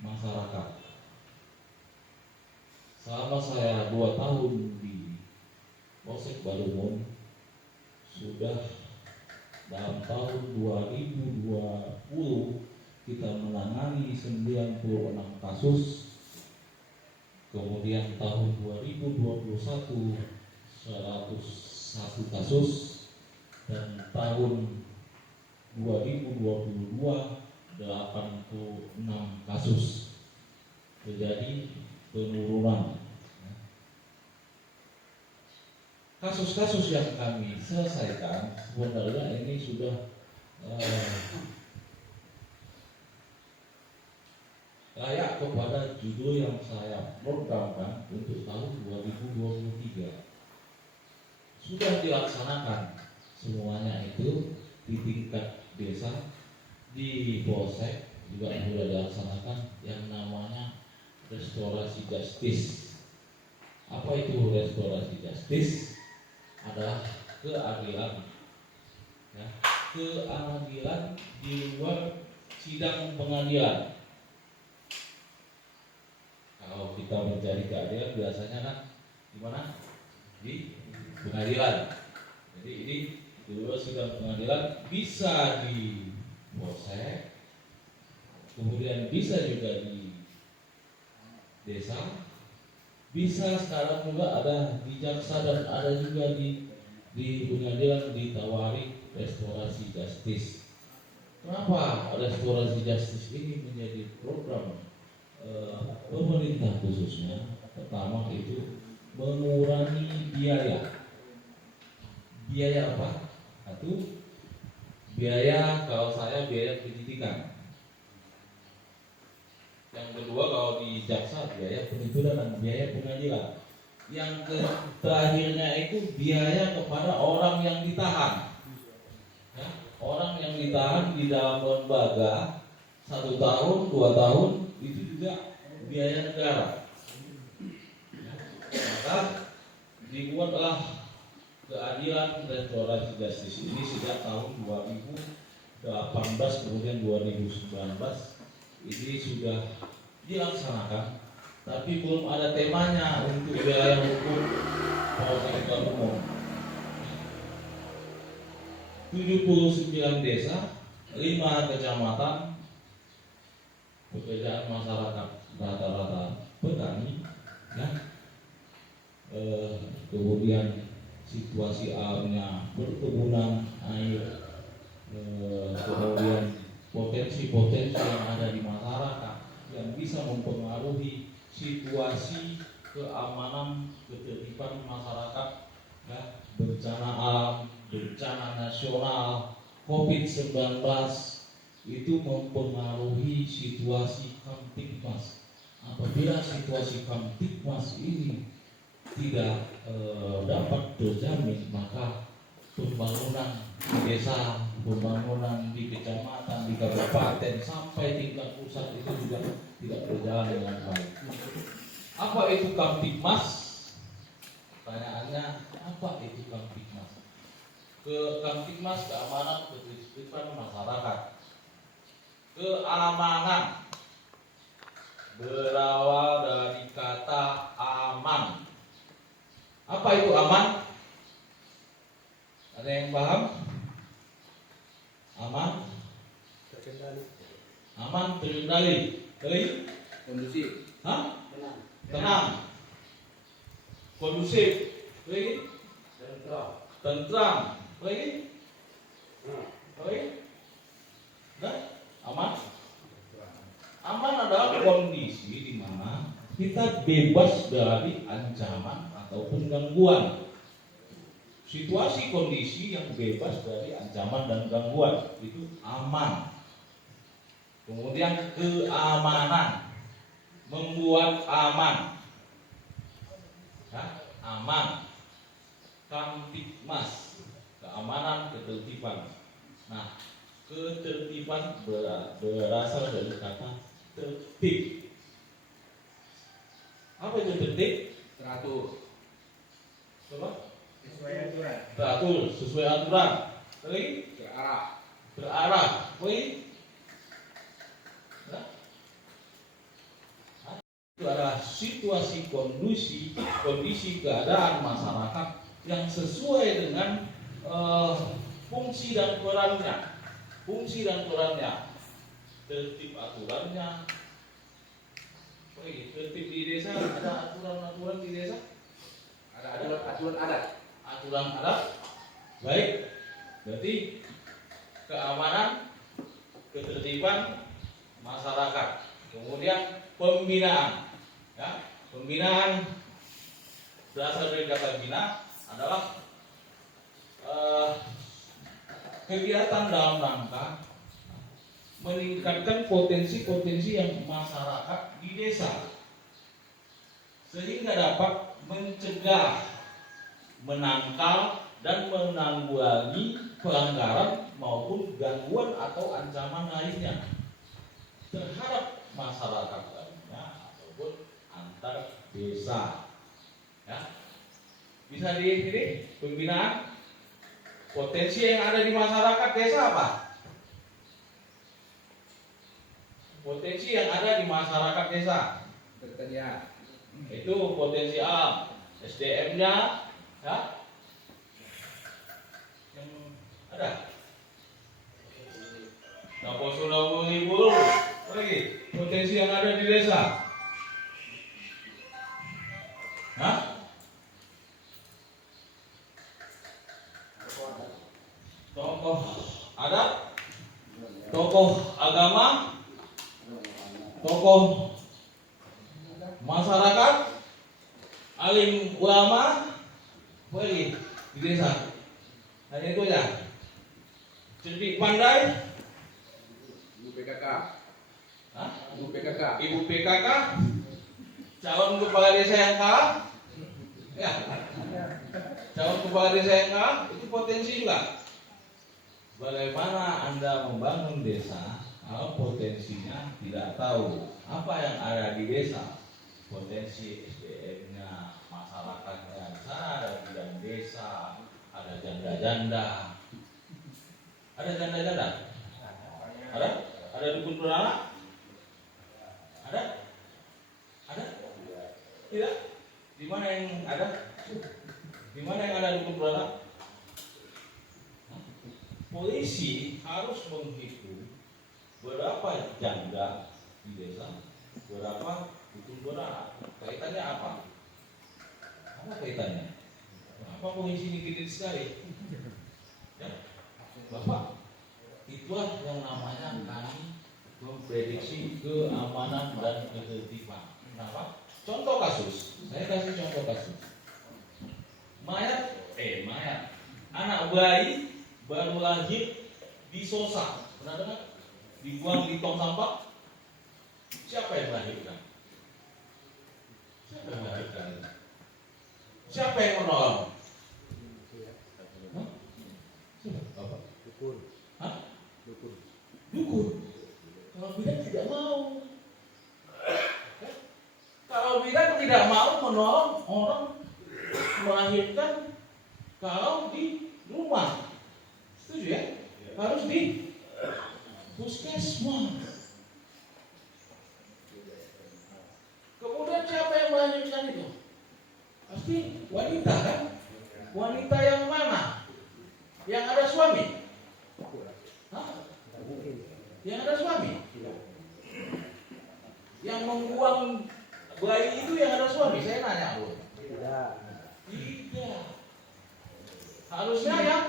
masyarakat. Selama saya 2 tahun di Polsek Balungun, sudah dalam tahun 2020 kita menangani 96 kasus. Kemudian tahun 2021 101 kasus, dan tahun 2022 86 kasus. Terjadi penurunan. Kasus-kasus yang kami selesaikan sebenarnya ini sudah layak kepada judul yang saya programkan untuk tahun 2023. Sudah dilaksanakan semuanya itu di tingkat desa, di Polsek juga sudah dilaksanakan yang namanya restorasi justice. Apa itu restorasi justice? Adalah keadilan, ya, keadilan di luar sidang pengadilan. Kalau kita mencari keadilan biasanya kan di mana? Di pengadilan. Jadi ini di luar sidang pengadilan, bisa di Polsek, kemudian bisa juga di desa, bisa sekarang juga ada di jaksa, dan ada juga di pengadilan ditawari restorasi justice. Kenapa restorasi justice ini menjadi program pemerintah khususnya? Pertama itu mengurangi biaya. Biaya apa? Satu, biaya kalau saya biaya pendidikan. Yang kedua kalau di jaksa biaya penuntutan dan biaya pengadilan. Yang terakhirnya itu biaya kepada orang yang ditahan. Ya, orang yang ditahan di dalam lembaga 1 tahun, 2 tahun itu juga biaya negara. Ya, maka dibuatlah keadilan restorasi justice ini sejak tahun 2018, kemudian 2019 ini sudah dilaksanakan, tapi belum ada temanya untuk wilayah hukum Polsek Balungun. 79 desa, 5 kecamatan, pekerjaan masyarakat rata-rata petani, ya. Kemudian situasi alamnya perkebunan air, kemudian potensi-potensi yang ada di masyarakat yang bisa mempengaruhi situasi keamanan ketertiban masyarakat, ya, bencana alam, bencana nasional, COVID-19 itu mempengaruhi situasi Kamtibmas. Apabila situasi Kamtibmas ini tidak dapat terjamin, maka pembangunan di desa, pembangunan di kecamatan, di kabupaten sampai tingkat pusat itu juga tidak berjalan dengan baik. Apa itu Kamtibmas? Pertanyaannya, apa itu Kamtibmas? Kamtibmas keamanan ketertiban masyarakat. Keamanan berawal dari kata aman. Apa itu aman? Ada yang paham? Aman? Terkendali. Aman, terkendali. Kondusif. Hah? Tenang. Tenang. Kondusif. Lagi? Tentram. Lagi? Lagi? Nah, aman? Aman adalah kondisi di mana kita bebas dari ancaman ataupun gangguan. Situasi kondisi yang bebas dari ancaman dan gangguan itu aman. Kemudian keamanan, membuat aman, ya, aman. Kamtibmas, keamanan, ketertiban. Nah, ketertiban berasal dari kata tertib. Apa itu tertib? Teratur. Coba. Sesuai aturan. Teratur, sesuai aturan. Lagi? Terarah. Terarah. Lagi? Nah, situasi kondisi keadaan masyarakat yang sesuai dengan fungsi dan perannya, tertib aturannya. Tertib di desa, ada aturan-aturan di desa, Ada aturan adat. aturan adat. Baik, berarti keamanan, ketertiban masyarakat. Kemudian pembinaan, ya, pembinaan berasal dari kata bina adalah kegiatan dalam rangka meningkatkan potensi-potensi yang masyarakat di desa sehingga dapat mencegah, menangkal dan menanggulangi pelanggaran maupun gangguan atau ancaman lainnya terhadap masyarakat lainnya ataupun antar desa. Ya. Bisa ini pembinaan potensi yang ada di masyarakat desa apa? Potensi yang ada di masyarakat desa Pertanian. itu potensi alam, SDM-nya, ya, yang ada. Sudah ribu lagi potensi yang ada di desa. Hah? Tokoh adat, tokoh agama, tokoh masyarakat, alim ulama, lagi di desa. Hanya itu ya. Cerdik pandai, Ibu PKK. hah? Ibu PKK. Ibu PKK, calon kepala desa yang kalah, ya, calon kepala desa yang kalah itu potensi juga. Bagaimana Anda membangun desa kalau potensinya tidak tahu apa yang ada di desa, potensi SDM-nya, masyarakatnya, di sana ada bidan desa, ada janda-janda, ada janda-janda, ada dukun beranak, ada, tidak? Di mana yang ada? Di mana yang ada dukun beranak? Polisi harus menghitung berapa janda di desa, berapa dukun beranak. Kaitannya apa? Apa kaitannya? Kenapa polisi ini gede sekali? Ya, Bapak, itulah yang namanya kami memprediksi keamanan dan ketertiban. Kenapa? Contoh kasus, saya kasih contoh kasus. Mayat, anak bayi baru lahir disosa, pernah dengar? Dibuang di tong sampah. Siapa yang melahirkan? Siapa yang melahirkan? Siapa yang menolong? Hah? Siapa? Dukun. Hah? Dukun. Dukun. Kalau bidan tidak mau. Kalau bidan tidak mau menolong orang melahirkan kalau di rumah. Setuju ya? Harus di puskesmas. Kemudian siapa yang melahirkan itu? Pasti wanita kan? Wanita yang mana? Yang ada suami? Hah? Yang ada suami? Yang membuang bayi itu yang ada suami? Saya nanya loh. Tidak. Tidak. Harusnya yang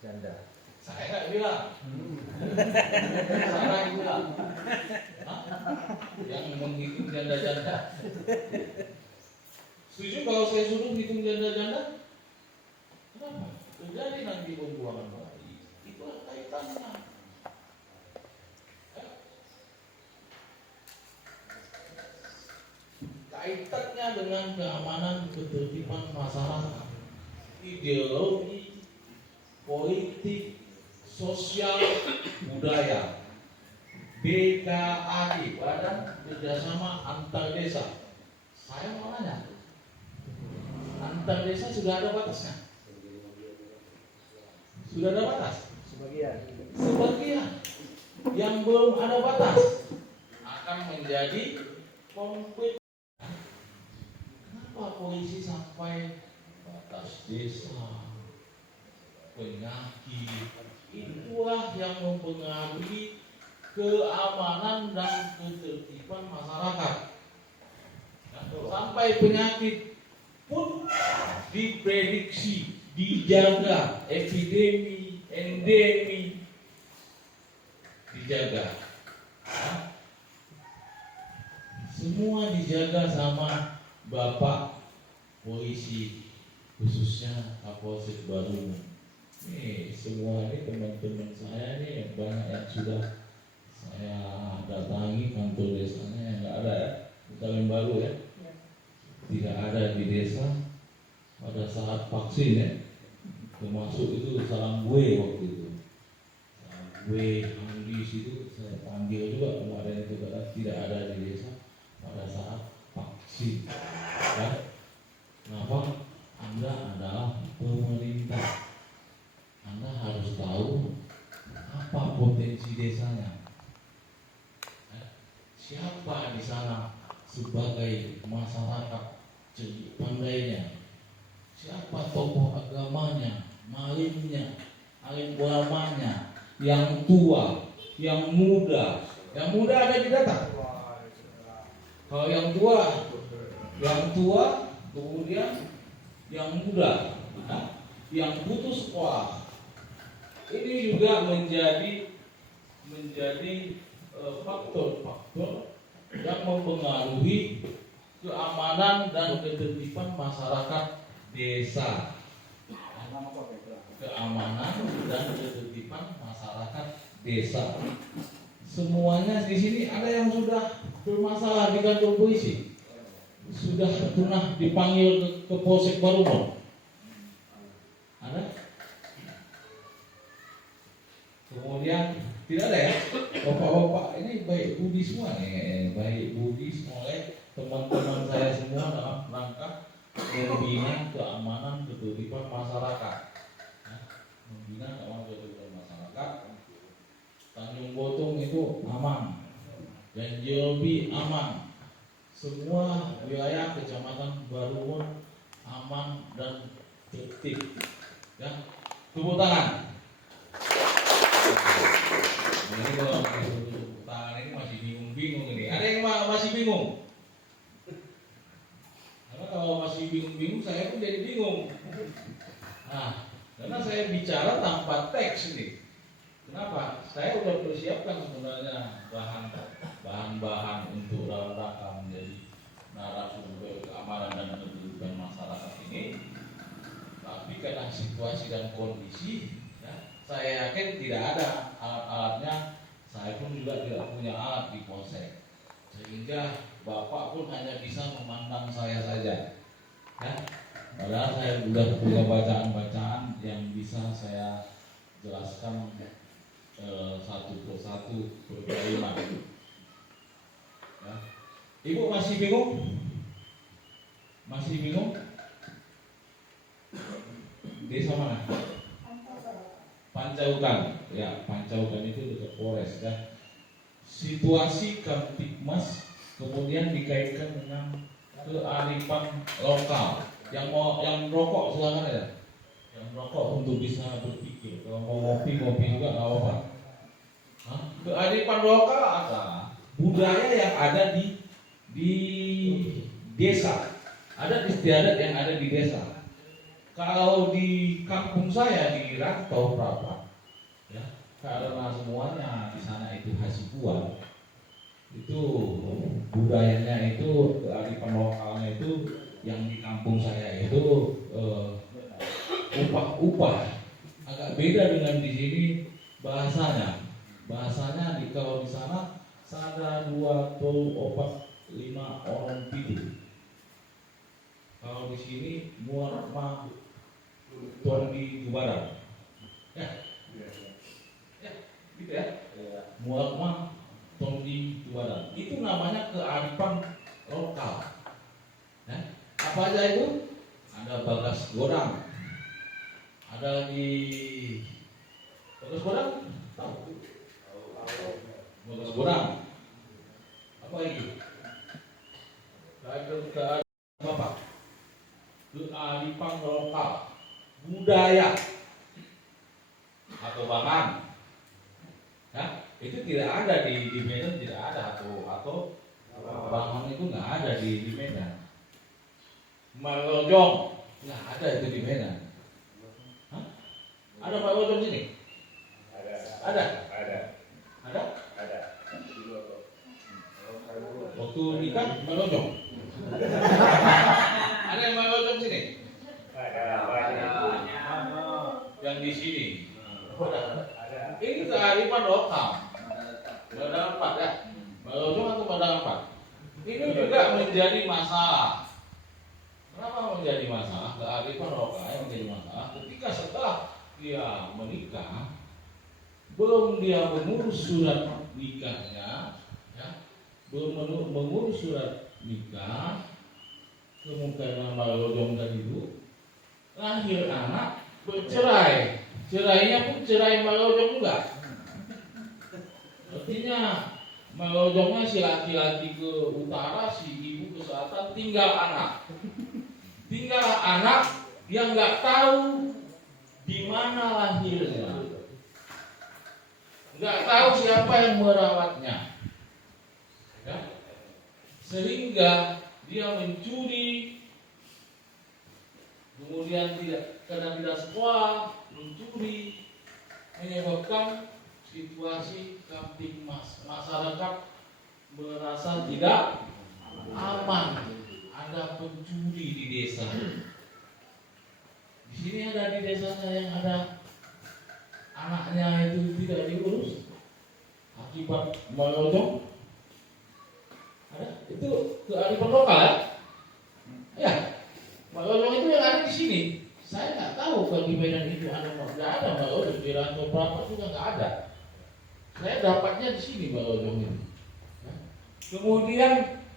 Janda. saya nggak bilang. Saya bilang. Hah? Yang menghitung janda-janda. Setuju kalau saya suruh hitung janda-janda? Kenapa? Terjadi nanti pembuangan bayi. Itulah kaitannya. Kaitannya dengan keamanan ketertiban masyarakat, ideologi, politik, sosial, budaya, BKAD, Badan Kerjasama Antar Desa. Saya mau nanya, antar desa sudah ada batasnya? Sudah ada batas? Sebagian yang belum ada batas akan menjadi konflik sampai batas desa, penyakit, itulah yang mempengaruhi keamanan dan ketertiban masyarakat. Nah, sampai penyakit pun diprediksi, dijaga, epidemi, endemi dijaga. Nah, semua dijaga sama Bapak Polisi, khususnya Kapolsek Baru. Nih, semua ini teman-teman saya nih banyak yang sudah saya datangi kantor desanya yang nggak ada ya, Kalian Baru ya, tidak ada di desa pada saat vaksin ya, termasuk itu salam gue waktu itu, salam gue Andis itu saya panggil juga kemarin itu karena tidak ada di desa pada saat vaksin. Ya, kenapa? Anda adalah pemerintah, Anda harus tahu apa potensi desanya. Siapa di sana sebagai masyarakat cerdik pandainya? Siapa tokoh agamanya, malimnya, alim ulamanya, yang tua, yang muda? Yang muda ada di data. Kalau yang tua, kemudian yang muda, yang putus sekolah. Ini juga menjadi faktor-faktor yang mempengaruhi keamanan dan ketertiban masyarakat desa. Keamanan dan ketertiban masyarakat desa. Semuanya di sini ada yang sudah bermasalah di kantor polisi, sudah pernah dipanggil ke Polsek Baru. Ada? Kemudian tidak ada ya, bapak-bapak ini baik budi semua nih, baik budi oleh teman-teman saya semua dalam rangka membina keamanan ketertiban masyarakat. Membina keamanan ketertiban masyarakat. Tanjung Botong itu aman, dan Jelbi aman. Semua wilayah kecamatan Barumun aman dan tertib. Ya, tepuk tangan. Jadi kalau tepuk tangan ini masih bingung-bingung ini. Ada yang masih bingung? Karena kalau masih bingung-bingung, saya pun jadi bingung. Nah, karena saya bicara tanpa teks ini. Kenapa? Saya sudah persiapkan sebenarnya bahan-bahan untuk dalam rangka menjadi narasumber keamanan dan ketertiban masyarakat ini. Tapi karena situasi dan kondisi, ya, saya yakin tidak ada alat-alatnya. Saya pun juga tidak punya alat di polsek, sehingga bapak pun hanya bisa memandang saya saja. Ya, padahal saya sudah punya bacaan-bacaan yang bisa saya jelaskan satu persatu berkalimat. Ya. Ibu masih bingung? Masih bingung? Desa mana? Pancaukan. Ya, Pancaukan itu dekat Polres ya. Situasi Kamtipmas kemudian dikaitkan dengan kearifan lokal. Yang rokok silakan ya. Yang rokok untuk bisa berpikir. Kalau mau ngopi juga nggak apa-apa. Kearifan lokal adalah budaya yang ada di desa, ada istiadat yang ada di desa. Kalau di kampung saya di Rantau Prapat, ya, karena semuanya di sana itu Hasibuan, itu budayanya itu kearifan lokalnya itu yang di kampung saya itu upah agak beda dengan di sini bahasanya. Bahasanya kalau di sana sada 2 tol opat 5 orang tidur. Kalau di sini muar ma tuan di Jubaran. Ya, gitu ya. Muar ma tuan di Jubaran. Itu namanya kearifan lokal. Ya. Apa aja itu? Ada bagas gorang. Ada di bagas gorang. Tahu? Bagas gorang. Apa lagi? Ada bapak. budaya atau Bangan. Ya, itu tidak ada di Medan, tidak ada atau Bangan itu nggak ada di Medan. Malojong nggak ada itu di Medan. Hah? Ada Malojong sini? Ada. Waktu nikah Malojong. Ada yang Malojong sini? Yang di sini. Ini kearifan lokal. Madang 4 ya. Malojong atau Madang 4? Ini juga menjadi masalah. Kenapa menjadi masalah? Kearifan lokal yang menjadi masalah ketika setelah dia menikah, belum dia mengurus surat nikahnya, ya, belum mengurus surat nikah, kemungkinan Malojong tadi itu lahir anak bercerai. Cerainya pun cerai Malojong juga. Artinya Malojongnya si laki-laki ke utara, si ibu ke selatan, tinggal anak. Tinggal anak, dia nggak tahu di mana lahirnya, nggak tahu siapa yang merawatnya, ya. Sehingga dia mencuri, kemudian karena tidak sekolah, mencuri, menyebabkan situasi Kamtibmas, masyarakat merasa tidak aman. Ada pencuri di desa. Di sini ada di desa saya yang ada anaknya itu tidak diurus akibat Malojong. Ada? Itu kearifan lokal ya? Ya, Malojong itu yang ada di sini. Saya nggak tahu kalau di Medan itu ada, nggak ada Malojong. Di Rantau Prapat juga nggak ada. Saya dapatnya di sini Malojong ini. Ya. Kemudian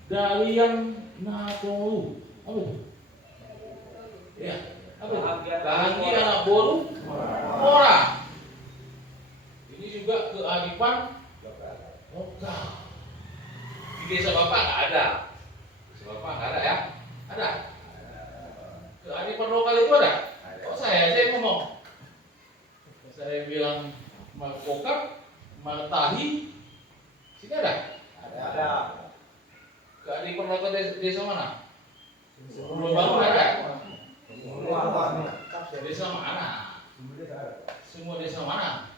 dari yang Natoru, apa itu? Ya, apa itu? Lagi anak boru, Mora. Ini juga kearifan lokal. Di desa Bapak nggak ada. Desa Bapak nggak ada ya? Ada. Kearifan lokal itu ada. Oh saya ngomong. Saya bilang Malpokap, Maltahi, sini ada? Ada. Kearifan lokal desa mana? Sebelum bangun ada? Desa mana? Semua desa mana?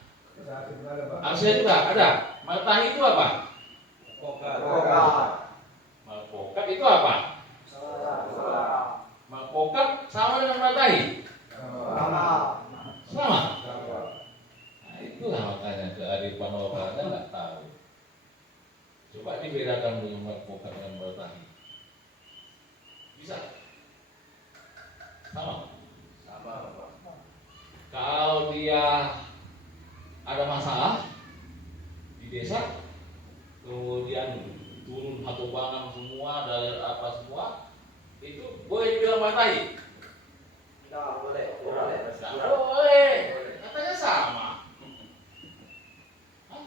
Asia juga ada. Maltahi itu apa? Malpokat itu apa? Malpokat sama dengan Maltahi? Sama. Nah, itulah makanya kearifan lokalnya nggak tahu. Coba dibedakan dulu Malpokat dengan Maltahi. Bisa? Sama. Kalau dia ada masalah di desa, kemudian turun satu bangan semua dari apa semua, itu boleh dibilang Maltahi? Tidak boleh. Katanya sama. Hah?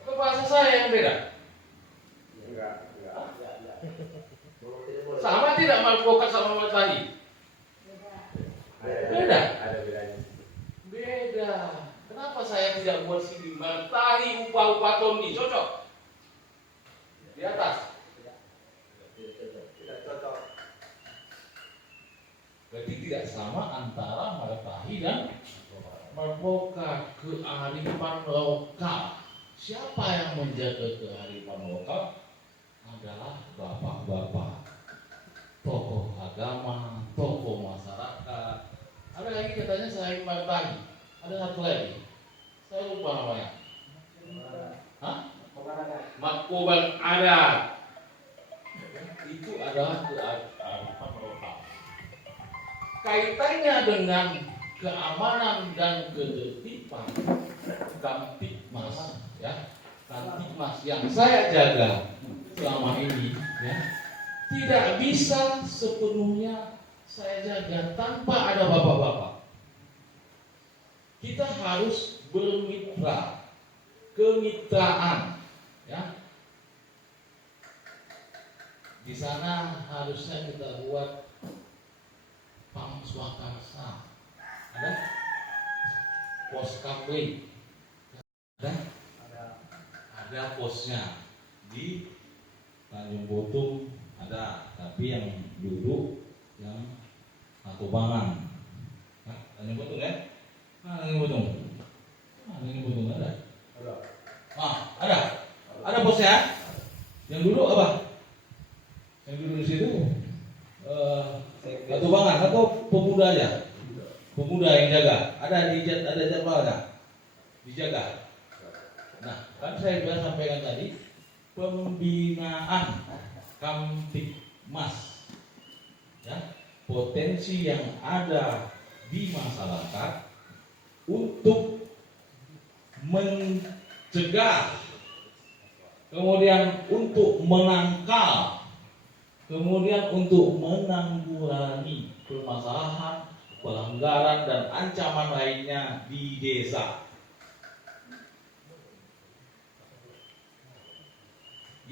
Atau bahasa saya yang beda? Enggak. Sama tidak Malpokat sama Maltahi? Beda. Ada bedanya. Beda. Kenapa saya tidak buat sini Maltahi upah Tony cocok? Di atas. Tidak cocok. Berarti tidak sama antara Maltahi dan Malpokat. Kearifan lokal. Siapa yang menjaga kearifan lokal? Adalah bapak-bapak, tokoh agama, tokoh masyarakat. Ada lagi katanya saya Maltahi. Ada satu lagi. Saya lupa namanya. Hah? Makobal adat. Itu adalah kearifan lokal. Kaitannya dengan keamanan dan ketertiban Kamtibmas, ya. Kamtibmas yang saya jaga selama ini, ya, tidak bisa sepenuhnya saya jaga tanpa ada bapak-bapak. Kita harus bermitra, kemitraan, ya. Di sana harusnya kita buat Pamswakarsa, Ada pos KW. Ada posnya di Tanjung Botung ada, tapi yang duduk yang Atubangan. Nah, Tanjung Botung ya? Tanjung Botung. Tanjung Botung ada. Ada. Ada posnya. Yang duduk apa? Yang duduk di situ Atubangan atau pemuda aja? Pemuda yang jaga. Ada jadwalnya. Dijaga. Nah, kan saya sudah sampaikan tadi pembinaan Kamtibmas, ya, potensi yang ada di masyarakat untuk mencegah, kemudian untuk menangkal, kemudian untuk menanggulangi permasalahan, pelanggaran dan ancaman lainnya di desa.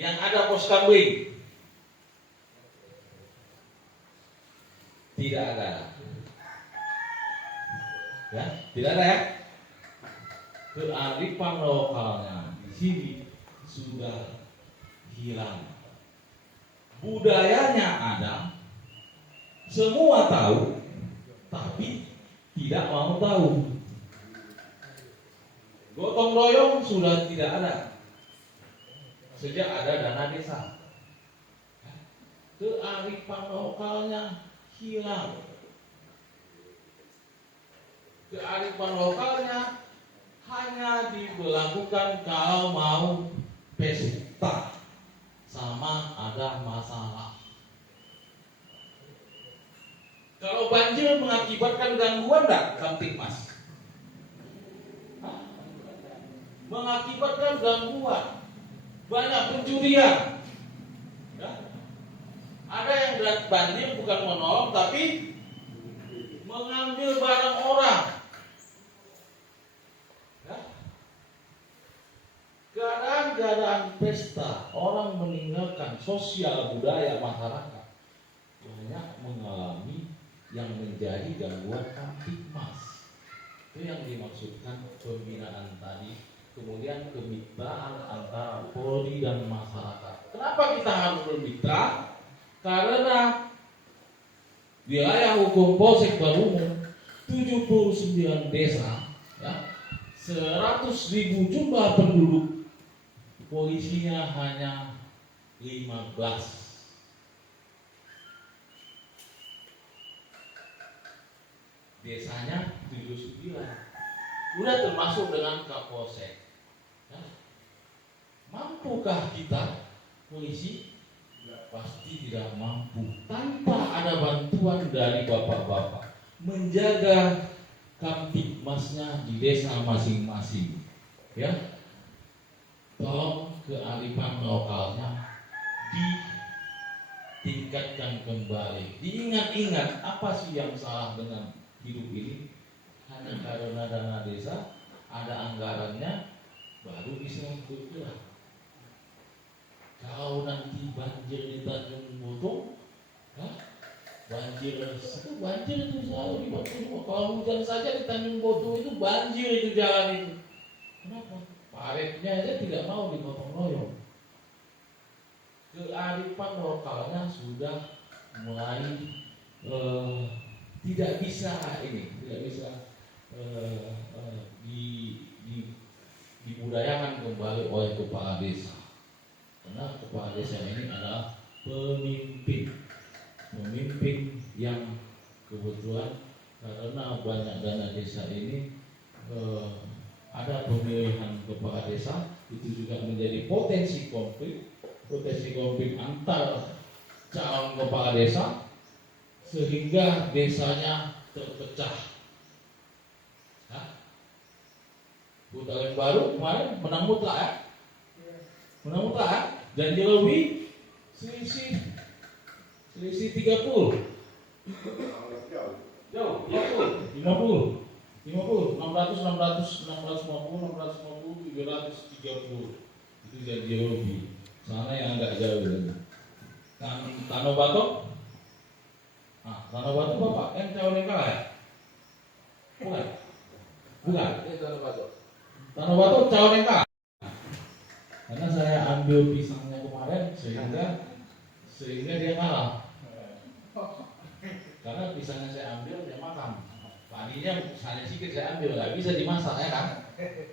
Yang ada pos kamling tidak ada, ya, tidak ada ya. Kearifan lokalnya di sini sudah hilang. Budayanya ada, semua tahu, tapi tidak mau tahu. Gotong royong sudah tidak ada. Sejak ada dana desa, kearifan lokalnya hilang. Kearifan lokalnya hanya diberlakukan kalau mau pesta sama ada masalah. Kalau banjir mengakibatkan gangguan enggak, Kamtibmas? Mengakibatkan gangguan. Banyak pencurian, ya. Ada yang banjir bukan menolong tapi mengambil barang orang, ya. Keadaan pesta, orang meninggalkan sosial budaya masyarakat, banyak mengalami yang menjadi gangguan Kamtibmas. Itu yang dimaksudkan pembinaan tadi. Kemudian kemitraan antara Polri dan masyarakat. Kenapa kita harus bermitra? Karena wilayah hukum Polsek Barumun 79 desa, ya, 100.000 jumlah penduduk, polisinya hanya 15. Desanya 79. Udah termasuk dengan Kapolsek. Mampukah kita polisi? Pasti tidak mampu. Tanpa ada bantuan dari bapak-bapak menjaga Kamtibmasnya di desa masing-masing, ya, tolong kearifan lokalnya ditingkatkan kembali. Diingat-ingat apa sih yang salah dengan hidup ini? Hanya karena dana desa, ada anggarannya, baru bisa bergerak. Kalau nanti banjir di Tanjung Botung, banjir itu selalu di Botung. Kalau hujan saja di Tanjung Botung itu banjir itu jalan itu. Kenapa? Paretnya aja tidak mau dipotong royong. Kearifan lokalnya sudah mulai tidak bisa dibudayakan kembali oleh kepala desa. Karena kepala desa ini adalah pemimpin yang kebetulan karena banyak dana desa ini ada pemilihan kepala desa, itu juga menjadi potensi konflik antar calon kepala desa sehingga desanya terpecah. Putaran baru kemarin menang mutlak ya. Janji lebih selisih 30. Jauh, 50, 650, 730. Itu janji lebih. Sana yang agak jauh lagi. Tanah Batok. Tanah Batok Bapak yang calon yang kalah ya? Bukan. Bukan. Ini Tanah Batu. Tanah Batu calon MK. Karena saya ambil pisangnya kemarin sehingga dia kalah. Karena pisangnya saya ambil dia makan. Padinya hanya sedikit saya ambil, nggak bisa dimasak ya kan?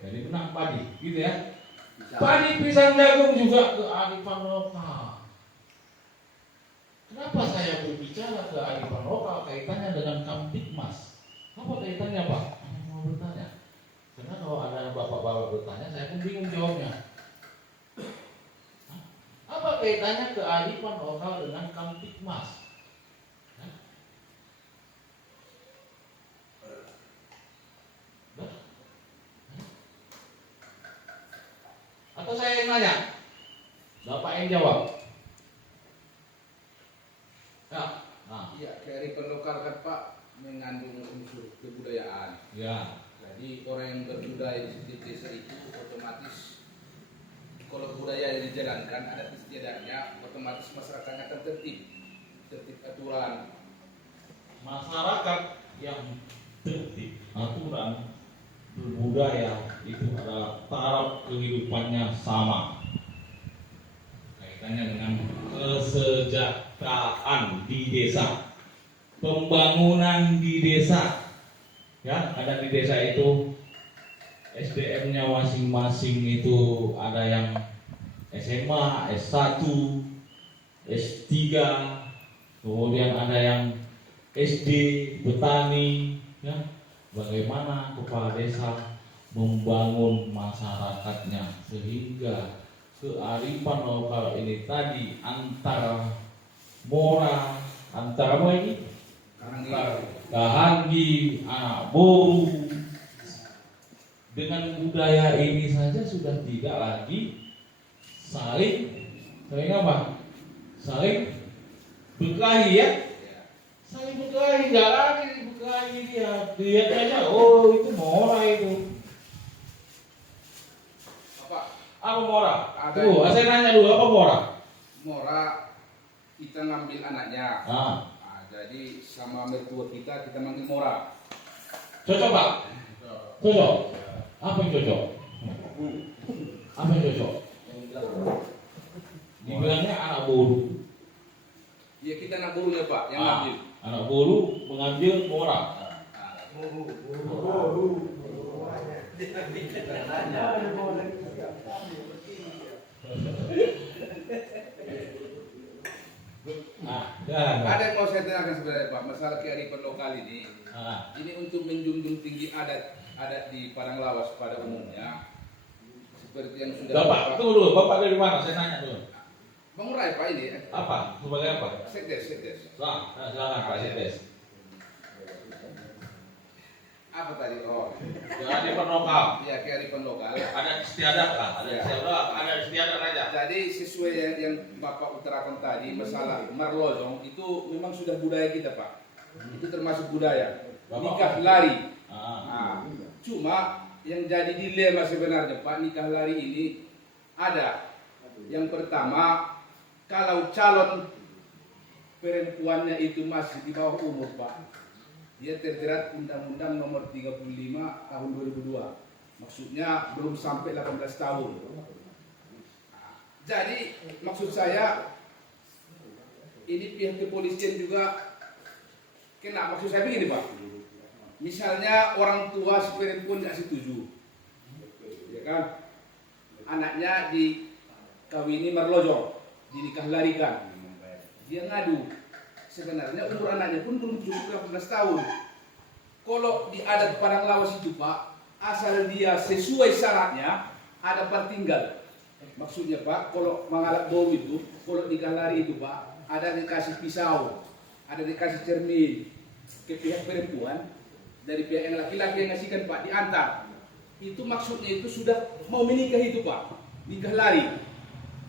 Jadi menang padi, gitu ya. Padi pisang jagung juga kearifan lokal. Kenapa saya berbicara kearifan lokal kaitannya dengan Kamtibmas? Apa kaitannya Pak? Saya mau bertanya. Karena kalau ada bapak-bapak bertanya, saya pun bingung jawabnya. Apa kaitannya kearifan lokal dengan Kamtibmas? Atau saya yang nanya? Bapak yang jawab. Ya. Nah. Iya, kearifan lokal kan Pak mengandung unsur kebudayaan. Ya. Jadi orang yang berbudaya di desa itu otomatis kalau budaya yang dijalankan adat istiadatnya, otomatis masyarakatnya akan tertib aturan. Masyarakat yang tertib, aturan, berbudaya itu adalah taraf kehidupannya sama. Kaitannya dengan kesejahteraan di desa, pembangunan di desa. Ya, ada di desa itu SDM-nya masing-masing itu ada yang SMA, S1, S3, kemudian ada yang SD, petani, ya. Bagaimana kepala desa membangun masyarakatnya sehingga kearifan lokal ini tadi antara Mora, antara apa ini? Kahanggi, anak Boru, dengan budaya ini saja sudah tidak lagi saling apa? Saling berkelahi ya? Saling berkelahi, nggak lagi berkelahi dia. Lihat aja, oh itu Mora itu. Apa Mora? Tuh, saya nanya dulu apa Mora? Mora kita ngambil anaknya. Jadi sama mertua kita manggil Mora. Cocok Pak? Cocok? Apa yang cocok? Apa yang cocok? Dibilangnya anak Boru. Iya kita anak Borunya Pak, yang ngambil. Anak Boru mengambil Mora. Ada yang mau saya tanyakan sebenarnya Pak, masalah kearifan lokal ini. Ini untuk menjunjung tinggi adat di Padang Lawas pada umumnya. Seperti yang sudah Bapak, tunggu dulu, Bapak dari mana? Saya nanya dulu. Mengurai Pak ini. Apa? Sebagai apa? Sekdes. Silakan Pak Sekdes. Apa tadi? Oh, Kearifan lokal. ya kearifan lokal. Ada istiadat lah, ada istiadat aja. Jadi sesuai yang Bapak utarakan tadi masalah marlojong itu memang sudah budaya kita Pak. Itu termasuk budaya. Nikah lari. Cuma yang jadi dilema sebenarnya Pak, nikah lari ini ada. Yang pertama, kalau calon perempuannya itu masih di bawah umur Pak, dia terjerat Undang-Undang Nomor 35 Tahun 2002. Maksudnya belum sampai 18 tahun. Jadi maksud saya ini pihak kepolisian juga kena. Maksud saya begini Pak, misalnya orang tua si perempuan nggak setuju, ya kan, anaknya dikawini marlojong, dinikah larikan, dia ngadu. Sebenarnya umur anaknya pun belum cukup 18 tahun. Kalau di adat Padang Lawas itu Pak, asal dia sesuai syaratnya ada pertinggal. Maksudnya Pak, kalau mengalak bau itu, kalau nikah lari itu Pak, ada dikasih pisau, ada dikasih cermin ke pihak perempuan, dari pihak yang laki-laki yang ngasihkan Pak, diantar. Itu maksudnya itu sudah mau menikah itu Pak, nikah lari.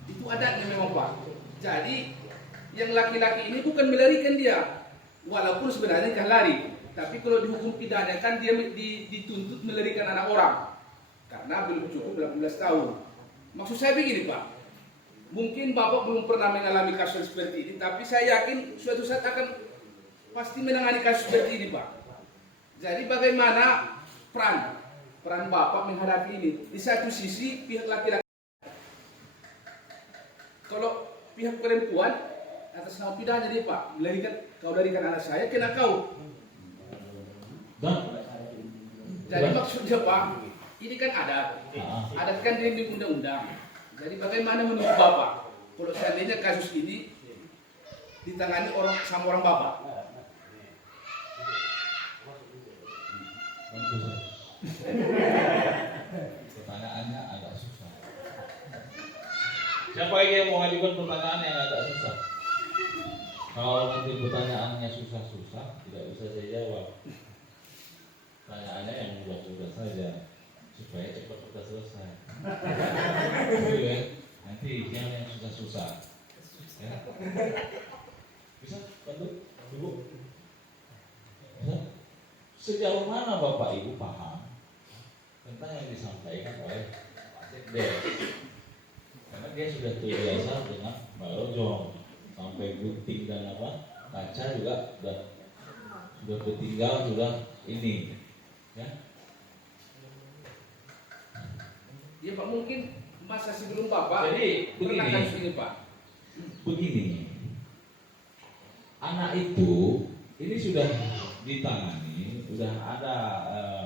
Itu adatnya memang Pak. Jadi yang laki-laki ini bukan melarikan dia, walaupun sebenarnya nikah lari, tapi kalau dihukum pidana kan dia dituntut melarikan anak orang karena belum cukup 18 tahun. Maksud saya begini Pak, mungkin Bapak belum pernah mengalami kasus seperti ini, tapi saya yakin suatu saat akan pasti menangani kasus seperti ini Pak. Jadi bagaimana peran bapak menghadapi ini? Di satu sisi pihak laki-laki, kalau pihak perempuan atas nama pidana dia pak, kau larikan anak saya, kena kau. Jadi maksudnya pak, ini kan adat kan di undang-undang. Jadi bagaimana menurut bapak, kalau seandainya kasus ini ditangani sama orang bapak? Pertanyaannya agak susah. Siapa yang mau mengajukan pertanyaan yang agak susah? Kalau nanti pertanyaannya susah-susah, tidak bisa saya jawab. Pertanyaannya yang mudah-mudah saja, supaya cepat kita selesai. Ya, nanti jangan yang susah-susah. Ya. Bisa bantu dulu? Bisa? Sejauh mana Bapak Ibu paham tentang yang disampaikan oleh Pak Sekdes? Karena dia sudah terbiasa dengan balojong sampai gunting dan kaca juga sudah tertinggal, sudah ini, ya. Ya Pak, mungkin masa sebelum Bapak Jadi pernah kasus ini Pak. Begini, anak itu ini sudah ditangani, sudah ada,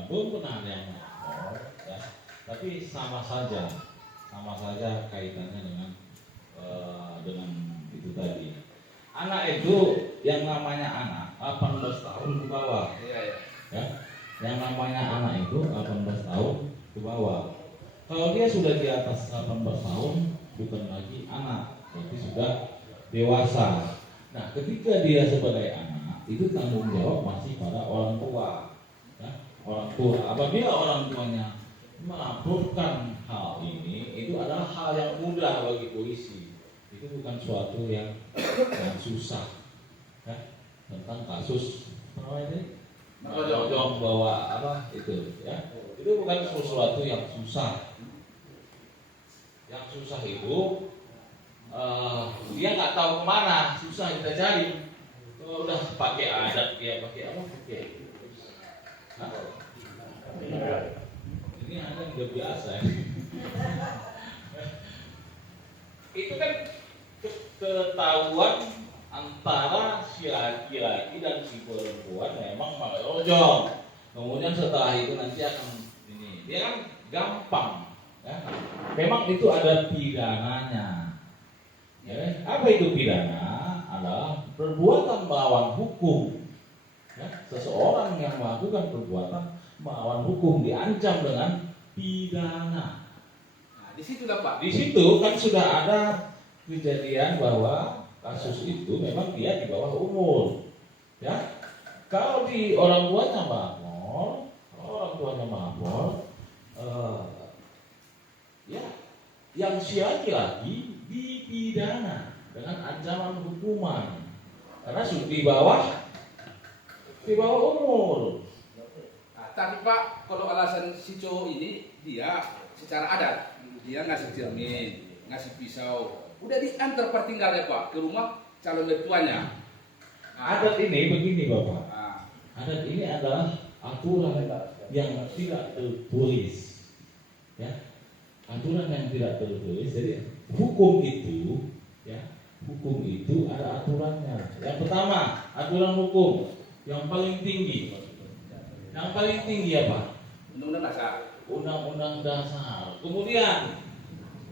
belum pernah ada yang melapor, ya. Tapi sama saja kaitannya dengan itu tadi. Anak itu yang namanya anak 18 tahun ke bawah, ya. Yang namanya anak itu 18 tahun ke bawah. Kalau dia sudah di atas 18 tahun, bukan lagi anak, berarti sudah dewasa. Nah, ketika dia sebagai anak, itu tanggung jawab masih pada orang tua, ya. Orang tua, apabila orang tuanya melaporkan hal ini, itu adalah hal yang mudah bagi polisi. Itu bukan suatu yang susah, ya. Tentang kasus apa ini? Balojong bawa itu, ya. Itu bukan sesuatu yang susah. Yang susah itu dia nggak tahu kemana, susah kita cari. Kalau udah pakai adat, dia pakai apa? Pakai. Ini ada yang udah biasa. Itu kan ketahuan antara si laki-laki dan si perempuan memang balojong. Kemudian setelah itu nanti akan ini, dia kan gampang, ya. Memang itu ada pidananya. Ya, apa itu pidana? Adalah perbuatan melawan hukum. Ya, seseorang yang melakukan perbuatan melawan hukum diancam dengan pidana. Nah, di situ Pak. Di situ kan sudah ada kejadian bahwa kasus itu memang dia di bawah umur. Ya, kalau di orang tuanya melapor, ya, yang si laki-laki dipidana dengan ancaman hukuman karena sudah di bawah umur. Nah, tapi Pak, kalau alasan si cowok ini dia secara adat, dia ngasih cermin, ngasih pisau, udah diantar pertinggalnya Pak ke rumah calon mertuanya. Nah, Adat ini begini Bapak. nah, Adat ini adalah aturan yang tidak tertulis, ya. Aturan yang tidak tertulis. Jadi hukum itu ada aturannya. Yang pertama, aturan hukum yang paling tinggi. Yang paling tinggi apa? Undang-undang dasar. Undang-undang dasar. Kemudian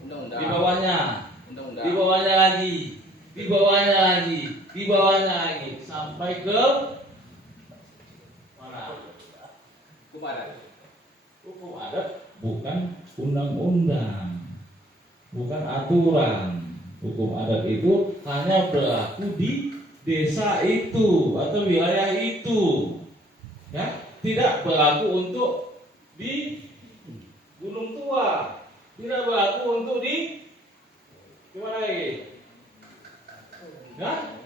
Undang-undang. di bawahnya, Undang-undang. di bawahnya lagi, di bawahnya lagi, di bawahnya lagi sampai ke mana? Hukum adat. Hukum adat bukan undang-undang, bukan aturan. Hukum adat itu hanya berlaku di desa itu atau wilayah itu, ya. Tidak berlaku untuk di Gunung Tua, tidak berlaku untuk di mana lagi? Ya?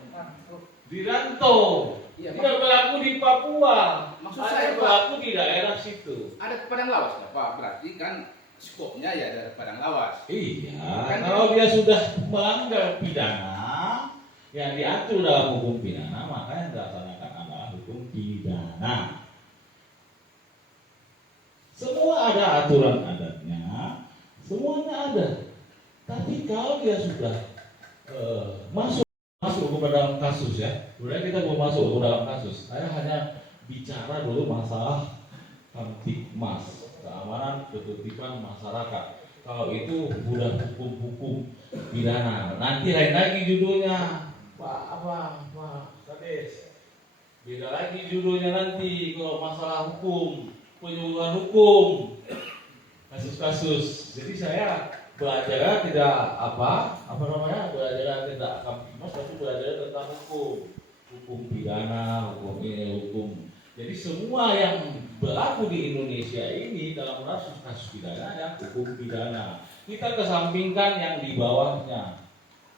Di Rantau, Iya, tidak berlaku di Papua, maksud hanya saya, Pak, berlaku di daerah situ. ada Padang Lawas Pak, berarti kan skopnya ya ada Padang Lawas. Iya, Kan kalau dia sudah melanggar pidana yang diatur dalam hukum pidana, maka yang dilaksanakan adalah hukum pidana. ada aturan adatnya, semuanya ada. Tapi kalau dia sudah masuk ke dalam kasus ya, sebenarnya kita mau masuk ke dalam kasus. Saya hanya bicara dulu masalah Kamtibmas, keamanan ketertiban masyarakat. Kalau itu udah hukum pidana. Nanti lain lagi judulnya, Pak Kades. Beda lagi judulnya nanti kalau masalah hukum, penyuluhan hukum, kasus-kasus. Jadi saya belajar tidak belajar tidak Kamtibmas, tapi belajar tentang hukum pidana, hukum. Jadi semua yang berlaku di Indonesia ini dalam kasus pidana ya hukum pidana. Kita kesampingkan yang di bawahnya.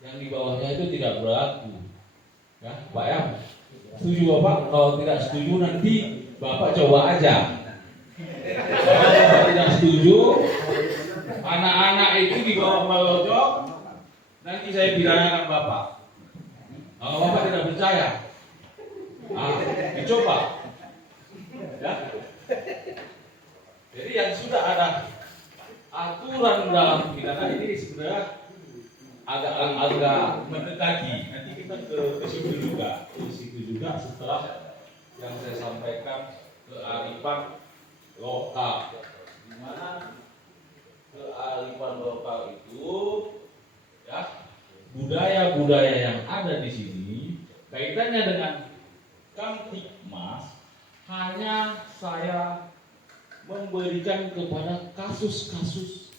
Yang di bawahnya itu tidak berlaku. Ya, Pak ya. Setuju Bapak? Kalau tidak setuju nanti Bapak coba aja. Kalau Bapak tidak setuju, anak-anak itu di bawah melojok, nanti saya pidanakan Bapak. Kalau Bapak tidak percaya, dicoba. Ya. Jadi yang sudah ada aturan dalam pidana ini sebenarnya agak mendekati. Nanti kita ke situ juga setelah yang saya sampaikan kearifan lokal. Di mana kearifan lokal itu ya budaya-budaya yang ada di sini kaitannya dengan Kamtibmas. Hanya saya memberikan kepada kasus-kasus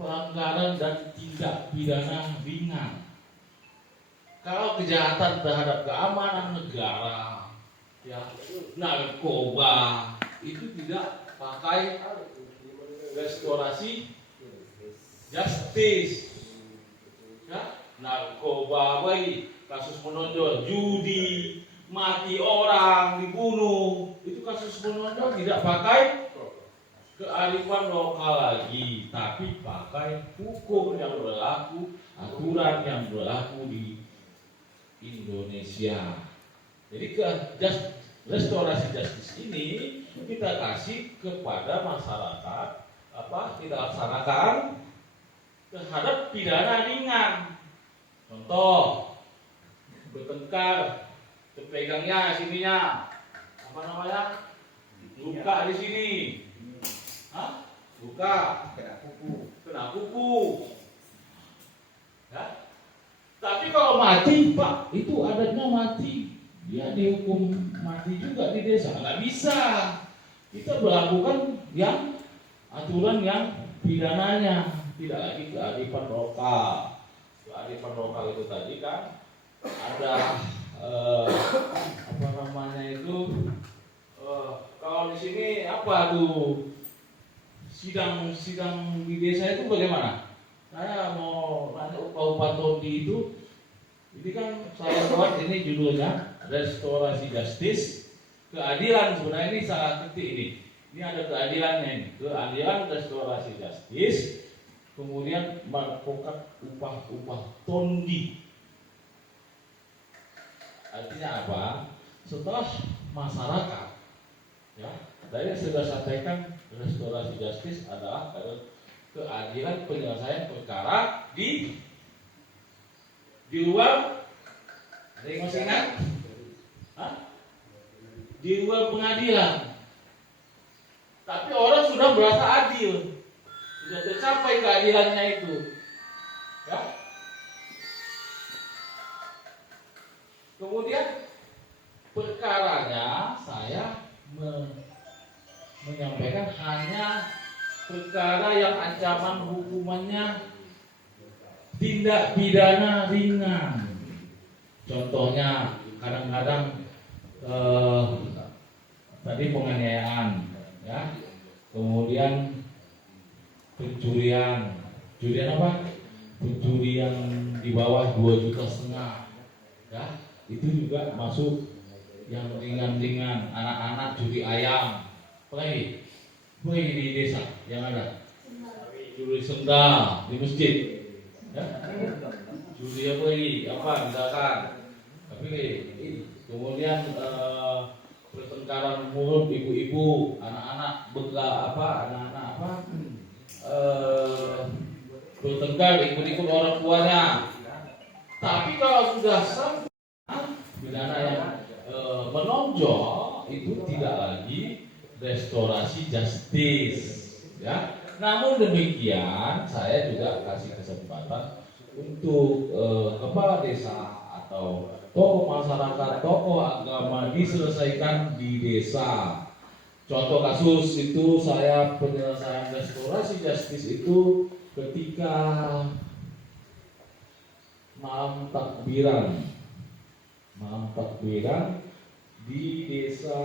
pelanggaran dan tindak pidana ringan. Kalau kejahatan terhadap keamanan negara, ya, narkoba itu tidak pakai restorasi justice. Ya, narkoba baik, kasus menonjol, judi, mati orang, dibunuh, itu kasus menonjol tidak pakai kearifan lokal lagi, tapi pakai hukum yang berlaku, aturan yang berlaku di Indonesia. Jadi restorasi justice ini kita kasih kepada masyarakat, kita laksanakan terhadap pidana ringan. Contoh, bertengkar, terpegangnya sininya, luka di sini, luka, kena kuku, ya. Tapi kalau mati, Pak, itu adatnya mati, dia dihukum mati juga di desa, nggak bisa. Kita berlakukan yang aturan yang pidananya, tidak lagi kearifan lokal. Kearifan lokal itu tadi kan ada kalau di sini apa tuh sidang di desa itu bagaimana? Saya mau nanya Pak Tondi itu, ini kan saya buat ini judulnya restorasi justice, keadilan. Sebenarnya ini salah titik ini. Ini ada keadilannya ini, keadilan restorasi justice, kemudian melakukan upah tondi. Artinya apa? Setelah masyarakat, ya, tadi sudah sampaikan restorasi justice adalah keadilan penyelesaian perkara di luar, ada yang masih ingat? Di luar pengadilan. Tapi orang sudah merasa adil, sudah tercapai keadilannya itu, ya. Kemudian perkaranya saya menyampaikan hanya perkara yang ancaman hukumannya tindak pidana ringan. Contohnya kadang-kadang tadi penganiayaan, ya, kemudian pencurian apa? Pencurian di bawah 2,5 juta, ya, itu juga masuk yang ringan-ringan. Anak-anak judi ayam, play di desa yang ada, judi sendal di masjid, ya, judi apa misalkan, tapi kemudian pertengkaran mulut ibu-ibu, anak-anak bertengkar ikut-ikut orang tuanya. Tapi kalau sudah sampai pidana yang menonjol itu tidak lagi restorasi justice, ya. Namun demikian saya juga kasih kesempatan untuk kepala desa atau tokoh masyarakat, tokoh agama diselesaikan di desa. Contoh kasus itu saya penyelesaian restorasi justice itu ketika malam takbiran di desa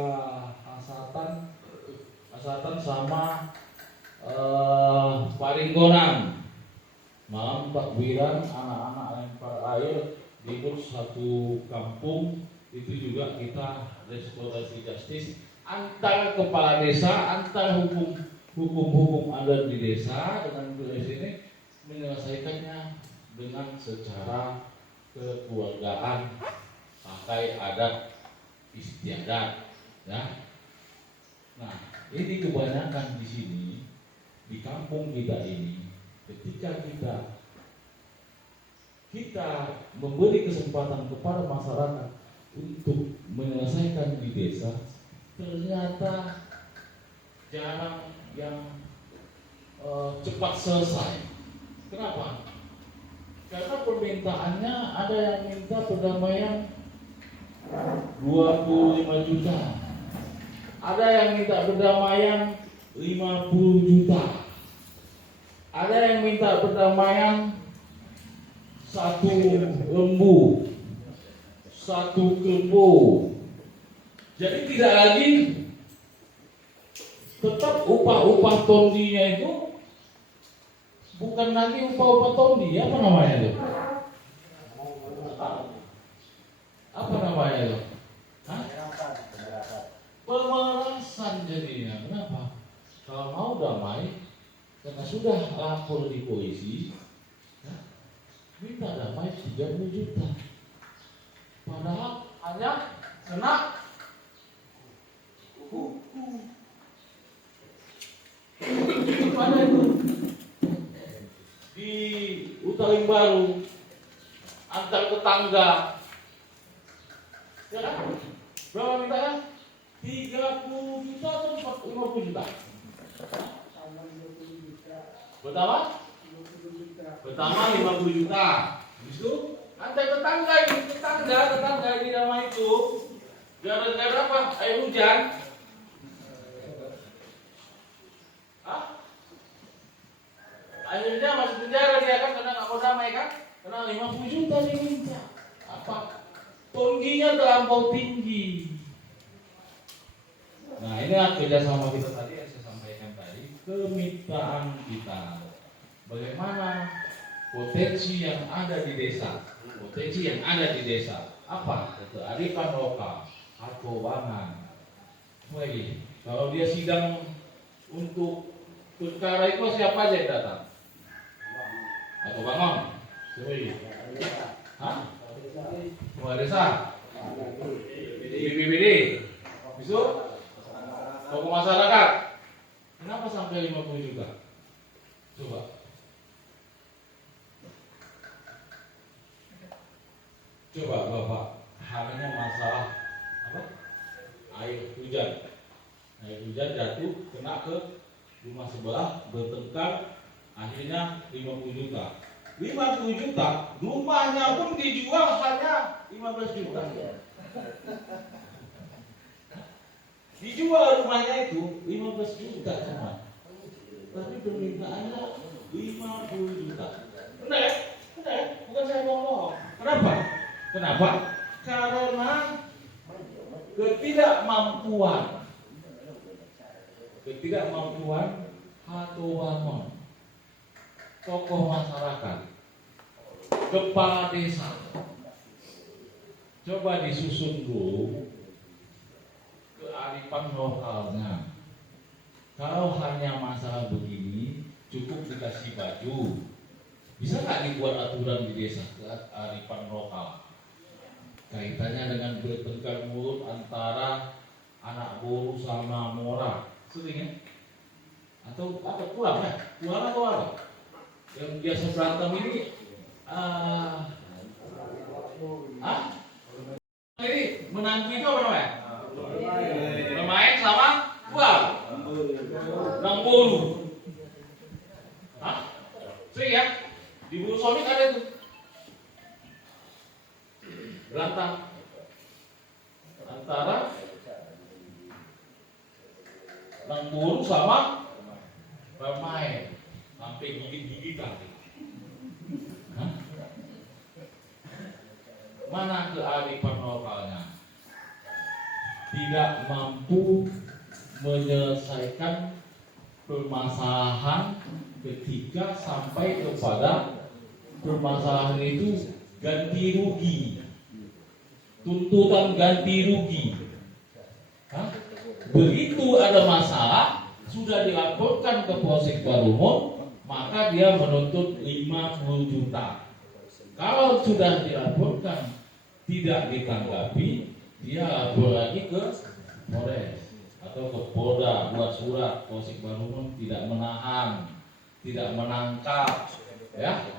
Asatan sama Paringgonan. Malam takbiran anak-anak lempar air di satu kampung, itu juga kita restorasi justice antar kepala desa, antar hukum adat di desa dengan polisi ini menyelesaikannya dengan secara kekeluargaan pakai adat istiadat, ya. Nah, ini kebanyakan di sini di kampung kita ini, ketika kita memberi kesempatan kepada masyarakat untuk menyelesaikan di desa, ternyata jarang yang cepat selesai. Kenapa? Karena permintaannya ada yang minta perdamaian 25 juta, ada yang minta perdamaian 50 juta, ada yang minta perdamaian 1 lembu, 1 kerbau. Jadi tidak lagi tetap upah tondinya itu bukan lagi upah tondi, apa namanya itu? Apa namanya itu? Pemerasan jadinya. Kenapa? Kalau mau damai, karena sudah lapor di polisi, ya, minta damai 30 juta. Padahal hanya kena hukum. Ada itu di Utaling Baru antar tetangga, ya kan? Berapa mintanya? 30 juta atau 50 juta? Pertama 50 juta. Habis itu antar tetangga di nama itu gara-gara apa? Air hujan. Akhirnya masuk penjara dia kan, karena nggak mau damai kan? Karena 50 juta diminta. Apa? Tondinya terlampau tinggi. Nah, inilah kerjasama kita tadi yang saya sampaikan tadi, kemitraan kita. Bagaimana potensi yang ada di desa? Apa? Kearifan lokal, keuangan. Lagi, kalau dia sidang untuk perkara itu siapa aja yang datang? Atau bangun? Hah? Kepala desa? BPBD? Besok? Tokoh masyarakat? Kenapa sampai 50 juta? Coba Bapak, hanya masalah apa? Air hujan jatuh kena ke rumah sebelah, bertengkar, akhirnya 50 juta. 50 juta, rumahnya pun dijual hanya 15 juta. Dijual rumahnya itu 15 juta cuma. Tapi permintaannya 50 juta. Benar? Bukan saya ngomong. Kenapa? Karena ketidakmampuan atau bangun tokoh masyarakat, kepala desa. Coba disusun dulu kearifan lokalnya. Kalau hanya masalah begini, cukup dikasih baju. Bisa nggak dibuat aturan di desa kearifan lokal? Kaitannya dengan bertengkar mulut antara anak Boru sama Mora, sering ya? Atau apa? Pulang atau apa? yang biasa berantem ini ini menantu itu apa namanya? Bermain sama buah Lamboru. Sering ya? Di Bulu Sonik ada itu berantem antara Lamboru sama bermain sampai gigit-gigitan. Mana kearifan lokalnya? Tidak mampu menyelesaikan permasalahan ketika sampai kepada permasalahan itu ganti rugi, tuntutan ganti rugi. Begitu ada masalah, sudah dilaporkan ke Polsek Barumon, maka dia menuntut 50 juta. Kalau sudah dilaporkan tidak ditanggapi, dia lapor lagi ke Polres atau ke Polda, buat surat. Polsek Barumon tidak menahan, tidak menangkap, ya.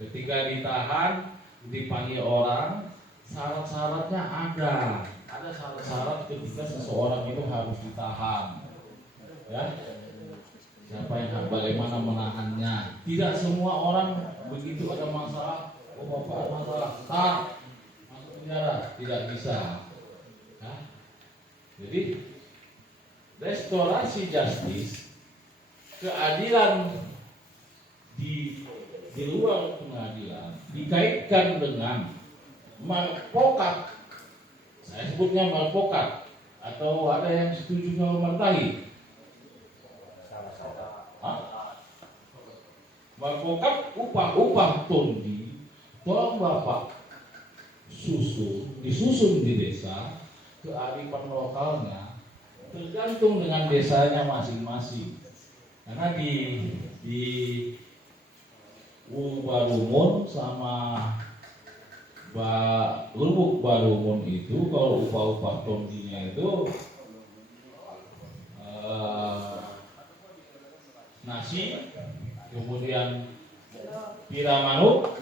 Ketika ditahan, dipanggil orang, syarat-syaratnya ada. Ada syarat-syarat ketika seseorang itu harus ditahan, ya. Siapa yang bagaimana menahannya? Tidak semua orang begitu ada masalah, oh bapak ada masalah, start masuk penjara, tidak bisa. Ya. Jadi restorasi justice, keadilan di luar pengadilan dikaitkan dengan malpokat. Saya sebutnya malpokat, atau ada yang setuju kalau maltahi. Malpokat upah tondi, tolong bapak disusun di desa, kearifan lokalnya tergantung dengan desanya masing-masing. Karena di Barumon sama Lubuk Barumon itu kalau upah tondinya itu nasi, kemudian pira manuk,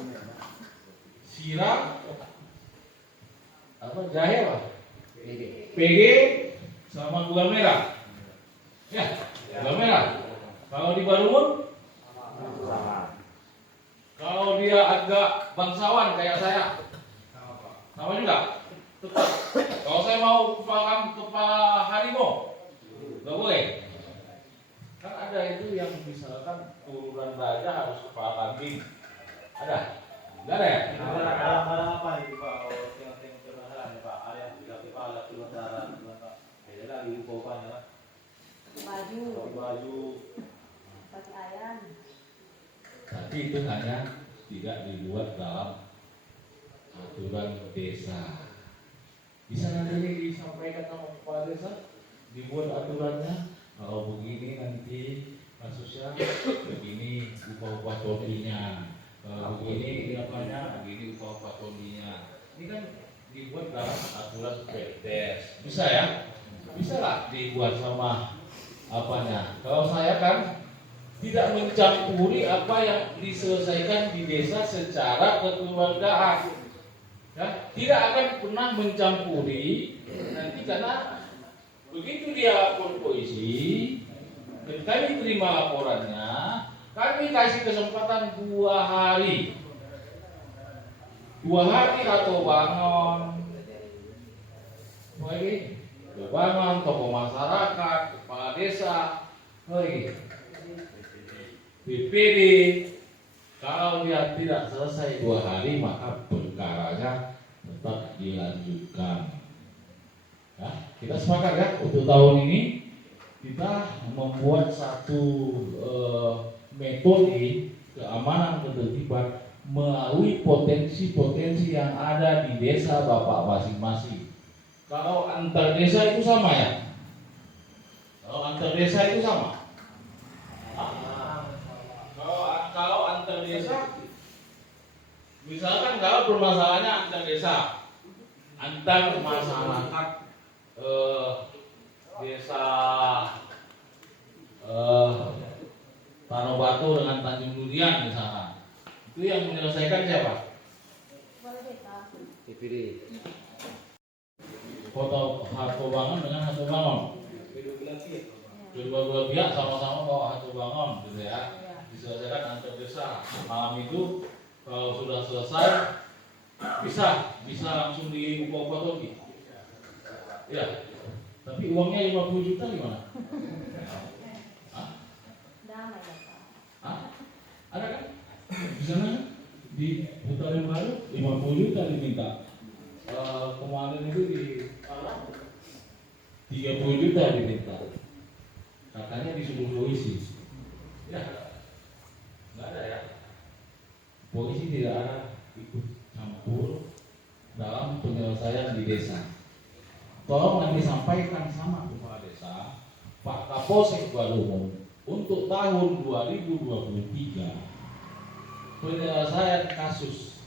sirap, jahe apa? PG sama gula merah. Ya, gula merah. Kalau di Barumon, kalau dia agak bangsawan kayak saya, sama juga. Tetap. Kalau saya mau kepala harimau, nggak boleh. Kan ada itu yang misalkan turunan raja harus kepala kambing. Ada? Enggak ada ya? Barang-barang apa itu Pak? Tengok-tengok permasalahan ya Pak. Ada yang tidak kepala, keluar darah, Pak. Beda lagi upahnya Pak. Baju. Pakai ayam. Tapi itu hanya tidak dibuat dalam aturan desa. Bisa nanti disampaikan sama kepala desa, dibuat aturannya. Kalau begini nanti kasusnya begini upah tondinya, begini begini upah tondinya. Ini kan dibuat dalam aturan perdes. Bisa ya? Bisa lah dibuat sama apanya. Kalau saya kan tidak mencampuri apa yang diselesaikan di desa secara kekeluargaan. Ya, tidak akan pernah mencampuri nanti karena begitu dia lapor polisi, kami terima laporannya, kami kasih kesempatan 2 hari. 2 hari atau bangun, tokoh masyarakat, kepala desa, BPD. Kalau dia tidak selesai 2 hari, maka perkaranya tetap dilanjutkan. Ya, kita sepakat ya untuk tahun ini kita membuat satu metode keamanan ketertiban melalui potensi-potensi yang ada di desa bapak masing-masing. Kalau antar desa itu sama ya? Kalau antar desa itu sama? Kalau antar desa, misalkan kalau permasalahannya antar desa, antar masyarakat desa Tanah Batu dengan Tanjung Durian di sana. Itu yang menyelesaikan siapa? Boleh desa. Foto Hatobangun dengan Hatobangun. Kedua-dua pihak sama-sama bawa Hatobangun, gitu ya. Diselesaikan antar desa. Malam itu kalau sudah selesai bisa langsung dibuka foto. Ya. Tapi uangnya 50 juta gimana? Damai ya Pak. Hah? Ada kan? Di sana di Hutan Baru 50 juta diminta. Kemarin itu di 30 juta diminta. Katanya disuruh polisi. Ya, nggak ada ya. Polisi tidak ada ikut campur dalam penyelesaian di desa. Tolong nanti sampaikan sama kepala desa, Pak Kapolsek Balungun, untuk tahun 2023 penyelesaian kasus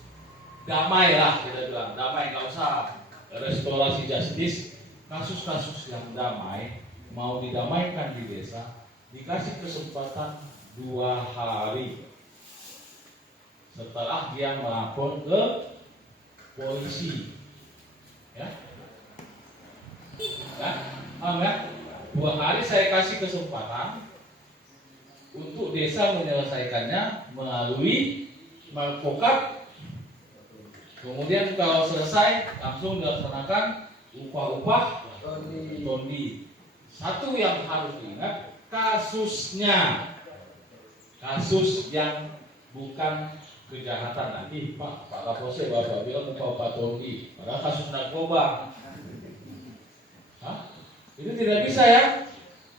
damai lah, kita bilang damai, nggak usah restorasi justice. Kasus-kasus yang damai mau didamaikan di desa dikasih kesempatan 2 hari setelah dia melapor ke polisi, ya. Ya, 2 hari saya kasih kesempatan untuk desa menyelesaikannya melalui malpokat. Kemudian kalau selesai langsung dilaksanakan upah-upah tondi. Satu yang harus diingat, kasusnya kasus yang bukan kejahatan. Nanti Pak Kapolsek Bapak bilang upah tondi, padahal kasus narkoba. Hah? Itu tidak bisa ya.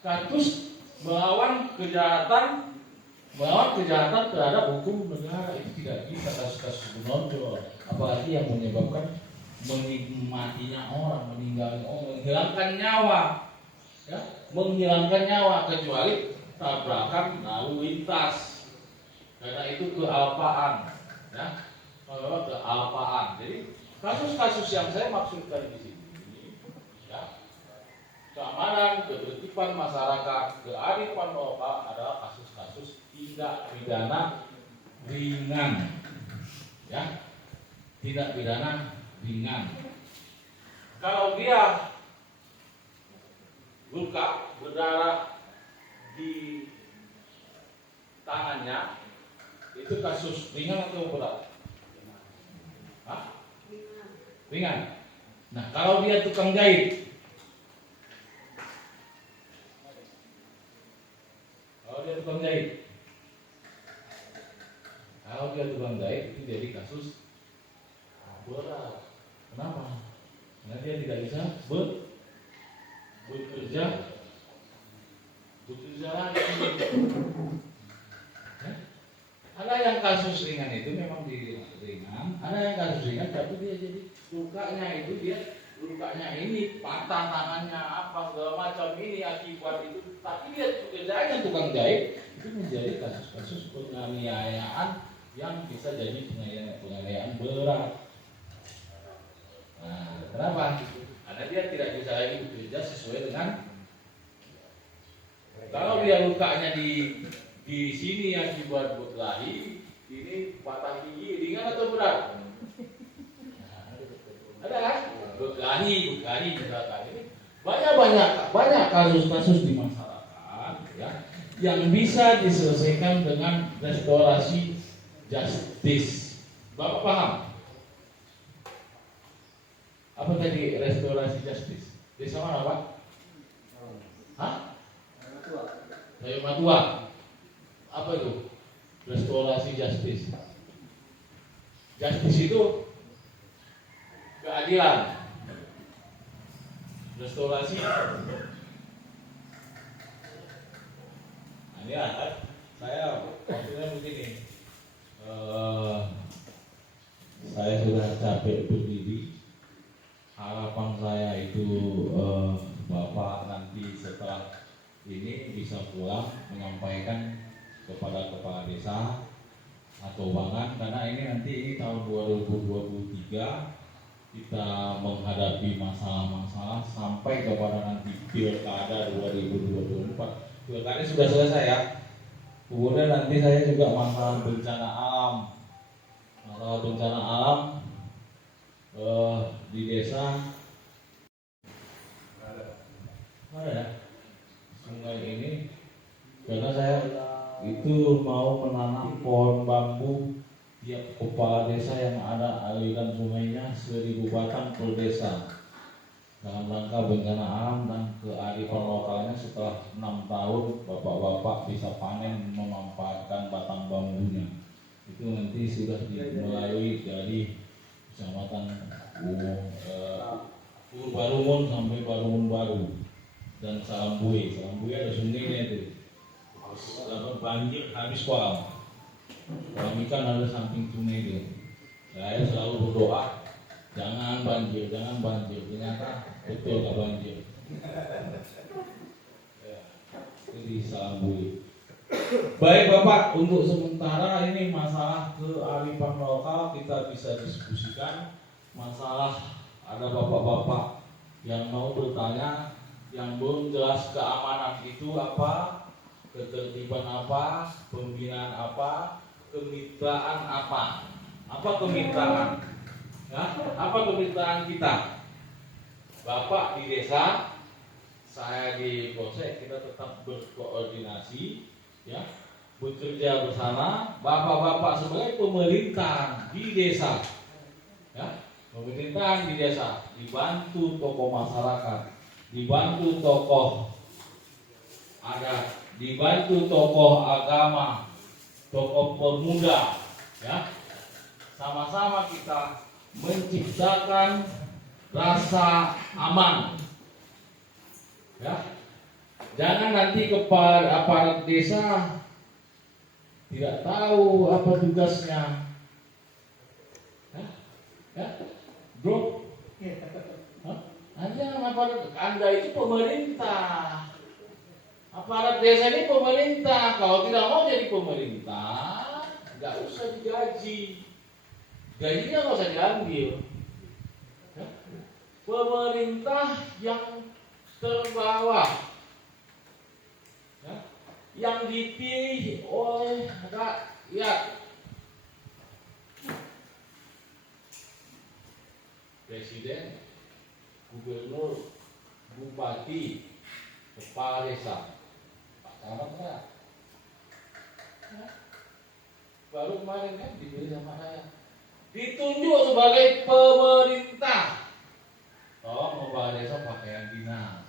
Kasus melawan kejahatan terhadap hukum negara itu tidak bisa. Kasus-kasus menonjol, apalagi yang menyebabkan matinya orang, meninggalnya orang, menghilangkan nyawa, ya, menghilangkan nyawa, kecuali tabrakan lalu lintas, karena itu kealpaan, ya, kalau kealpaan. Jadi kasus-kasus yang saya maksudkan di sini, ya, keamanan, ketertiban masyarakat, kearifan lokal adalah kasus-kasus tindak pidana ringan, ya, tindak pidana ringan. Kalau dia luka berdarah di tangannya, itu kasus ringan atau berat? Hah? Ringan. Nah, kalau dia tukang jahit, kalau dia tukang jahit itu jadi kasus berat. Kenapa? Karena dia tidak bisa bekerja lagi. Ya? Ada yang kasus ringan itu memang ringan, ada yang kasus ringan tapi dia jadi lukanya ini patah tangannya apa segala macam ini akibat itu, tapi dia pekerjaannya tukang jahit, itu menjadi kasus-kasus penganiayaan yang bisa jadi penganiayaan berat. Nah, kenapa? Karena dia tidak bisa lagi bekerja sesuai dengan, kalau dia lukanya di sini akibat berkelahi, ini patah gigi, ringan atau berat? Nah, ada kan? Berkelahi misalkan ini banyak kasus-kasus di masyarakat, ya, yang bisa diselesaikan dengan restorasi justice. Bapak paham? Apa tadi restorasi justice? Desa mana, Pak? Hah? Sayur Matua. Apa itu? Restorasi justice. Justice itu keadilan. Restorasi. Nah, ini saya maksudnya begini. Saya sudah capek berdiri. Harapan saya itu Bapak nanti setelah ini bisa pulang menyampaikan kepada kepala desa atau bangan, karena ini tahun 2023 kita menghadapi masalah-masalah sampai kepada nanti pilkada 2024. Pilkada sudah selesai ya. Kemudian nanti saya juga masalah bencana alam, masalah bencana alam di desa mana ya sungai ini, karena saya itu mau menanam pohon bambu tiap kepala desa yang ada aliran sungainya 1000 batang per desa dalam rangka bencana alam dan kearifan lokalnya. Setelah 6 tahun bapak-bapak bisa panen memanfaatkan batang bambunya. Itu nanti sudah melalui dari kecamatan Purbarumun sampai Barumun Baru dan Salambui. Salambui ada sungainya itu. Kalau banjir habis kolam. Kolam ikan ada samping sungai itu. Saya selalu berdoa jangan banjir, jangan banjir. Ternyata betul nggak banjir. Ya, itu di Salambui. Baik Bapak, untuk sementara ini masalah kearifan lokal kita bisa diskusikan. Masalah ada bapak-bapak yang mau bertanya, yang belum jelas keamanan itu apa, ketertiban apa, pembinaan apa, kemitraan apa. Apa kemitraan? Ya, apa kemitraan kita? Bapak di desa, saya di polsek, kita tetap berkoordinasi, ya, bekerja bersama. Bapak-bapak sebagai pemerintah di desa, ya, pemerintahan di desa dibantu tokoh masyarakat, dibantu tokoh adat, dibantu tokoh agama, tokoh pemuda, ya, sama-sama kita menciptakan rasa aman, ya. Jangan nanti kepala aparat desa tidak tahu apa tugasnya, ya, bro. Hanya aparat Anda itu pemerintah, aparat desa ini pemerintah. Kalau tidak mau jadi pemerintah, nggak usah digaji, gajinya nggak usah diambil. Ya. Pemerintah yang terbawah, ya, yang dipilih oleh rakyat. Presiden, gubernur, bupati, kepala desa, Pak Camat enggak? Ya. Baru kemarin kan dipilih sama saya, ditunjuk sebagai pemerintah. Tolong kepala desa pakaian dinas.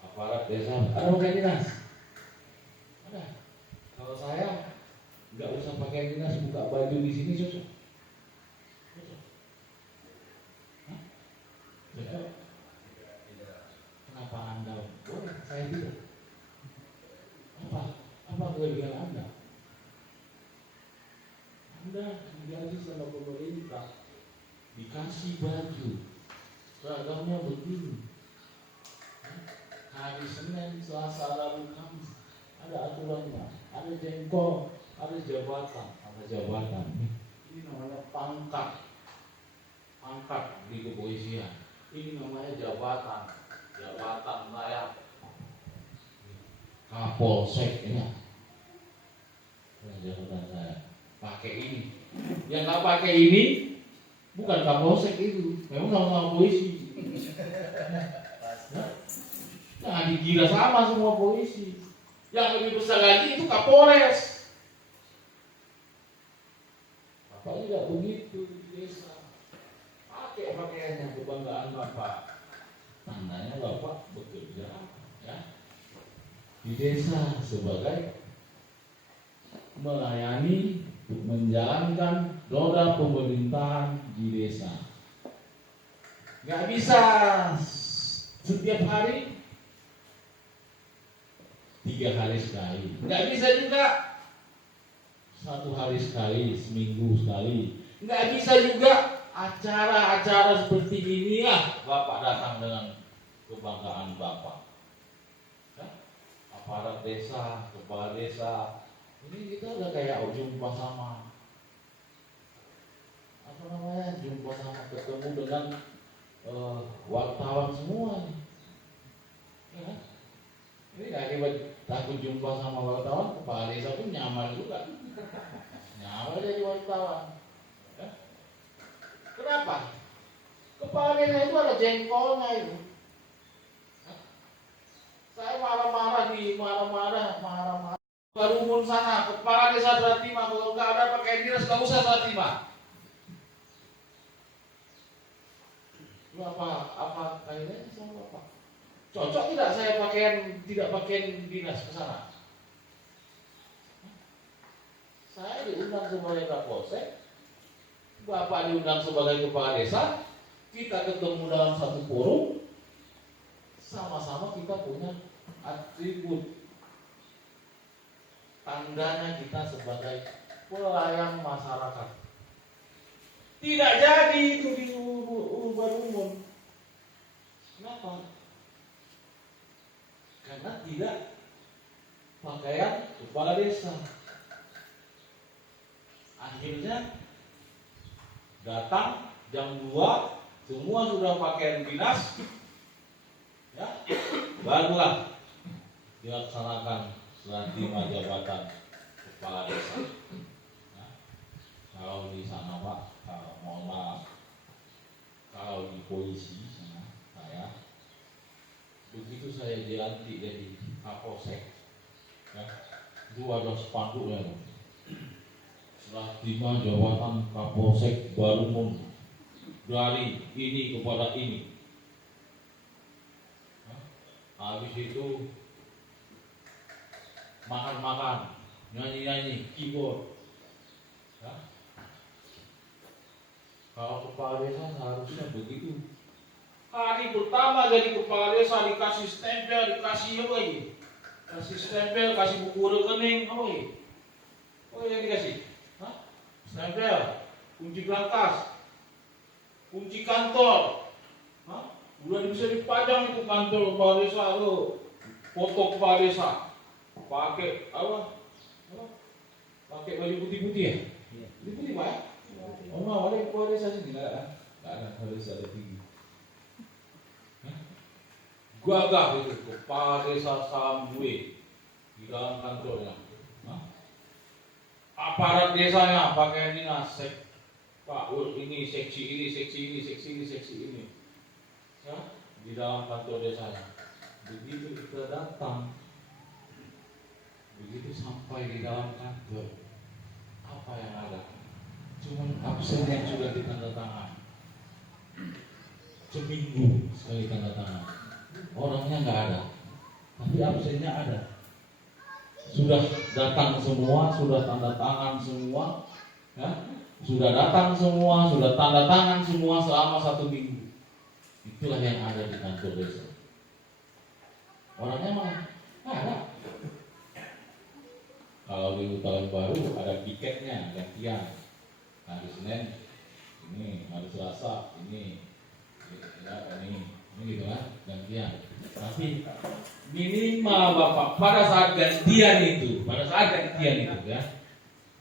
Aparat desa ada pakaian dinas? Ada. Kalau saya nggak usah pakaian dinas, buka baju di sini cocok. Kenapa Anda boleh, saya tidak? Apa kelebihan Anda? Anda digaji sama pemerintah, dikasih baju, seragamnya begini. Hari Senin, Selasa, Rabu, Kamis ada aturannya, ada jengkol, ada jabatan. Ini namanya pangkat di kepolisian. Ini namanya jabatan saya Kapolsek, ya. Jabatan saya pakai ini. Yang nggak pakai ini bukan Kapolsek itu, memang sama-sama polisi. Nah, dikira sama semua polisi. Yang lebih besar lagi itu Kapolres. Bapak juga begitu di desa. Pakai pakaiannya, kebanggaan Bapak. Tandanya Bapak bekerja, ya, di desa sebagai melayani, menjalankan roda pemerintahan di desa. Nggak bisa setiap hari, 3 hari sekali. Nggak bisa juga 1 hari sekali, seminggu sekali. Nggak bisa juga acara-acara seperti ini ya Bapak datang dengan kebanggaan Bapak, ya? Aparat desa, kepala desa, ini kita udah kayak jumpa sama jumpa sama ketemu dengan wartawan semua, ya. Ini akibat takut jumpa sama wartawan, kepala desa pun nyaman juga. Nyaman jadi wartawan. Ya. Kenapa? Kepala desa itu ada jengkolnya itu. Saya marah-marah ke rumun sana, kepala desa Satima, kalau nggak ada pakaian dinas nggak usah Satima. Lu apa kaitannya sama apa? Cocok tidak saya tidak pakaian dinas ke sana? Saya diundang sebagai Kapolsek, Bapak diundang sebagai kepala desa, kita ketemu dalam satu forum, sama-sama kita punya atribut, tandanya kita sebagai pelayan masyarakat. Tidak jadi itu diubah umum. Kenapa? Karena tidak pakaian kepala desa. Akhirnya datang jam 2, semua sudah pakaian dinas, ya, barulah dilaksanakan serah terima jabatan kepala desa. Ya, kalau di sana Pak, mohon maaf, kalau di polisi sana saya, begitu saya dilantik jadi Kapolsek, ya, itu ada spanduknya, serah terima jabatan Kapolsek baru dari ini kepada ini. Habis itu makan-makan, nyanyi-nyanyi, keyboard. Ya. Kalau kepala desa seharusnya begitu. Hari pertama jadi kepala desa dikasih stempel, dikasih apa ini? Kasih stempel, kasih buku rekening, apa ini? Oh yang dikasih? Hah? Stempel, kunci berangkas, kunci kantor. Hah? Udah bisa dipajang itu kantor kepala desa lo, foto kepala desa, pakai apa? Pakai baju putih-putih ya? Putih-putih Pak ya? Oh nggak ada kepala desa sini nggak ada kepala desa ada tinggi. Gagah itu kepala desa Sambuwe di dalam kantornya. Aparat desanya pakaian dinas, Pak ini seksi ini, seksi ini, seksi ini, seksi ini. Ya, di dalam kantor desanya. Begitu kita datang, begitu sampai di dalam kantor, apa yang ada? Cuma absen yang sudah ditandatangan. Seminggu sekali tanda tangan. Orangnya nggak ada, tapi absennya ada. Sudah datang semua, sudah tanda tangan semua, ya? Sudah datang semua, sudah tanda tangan semua selama 1 minggu. Itulah yang ada di kantor desa. Orangnya mana? Nggak ada. Kalau di tahun baru ada piketnya gantian. Hari Senin ini, hari Selasa ini, ya, ini gitu kan gantian. Tapi minimal Bapak pada saat gantian itu, ya,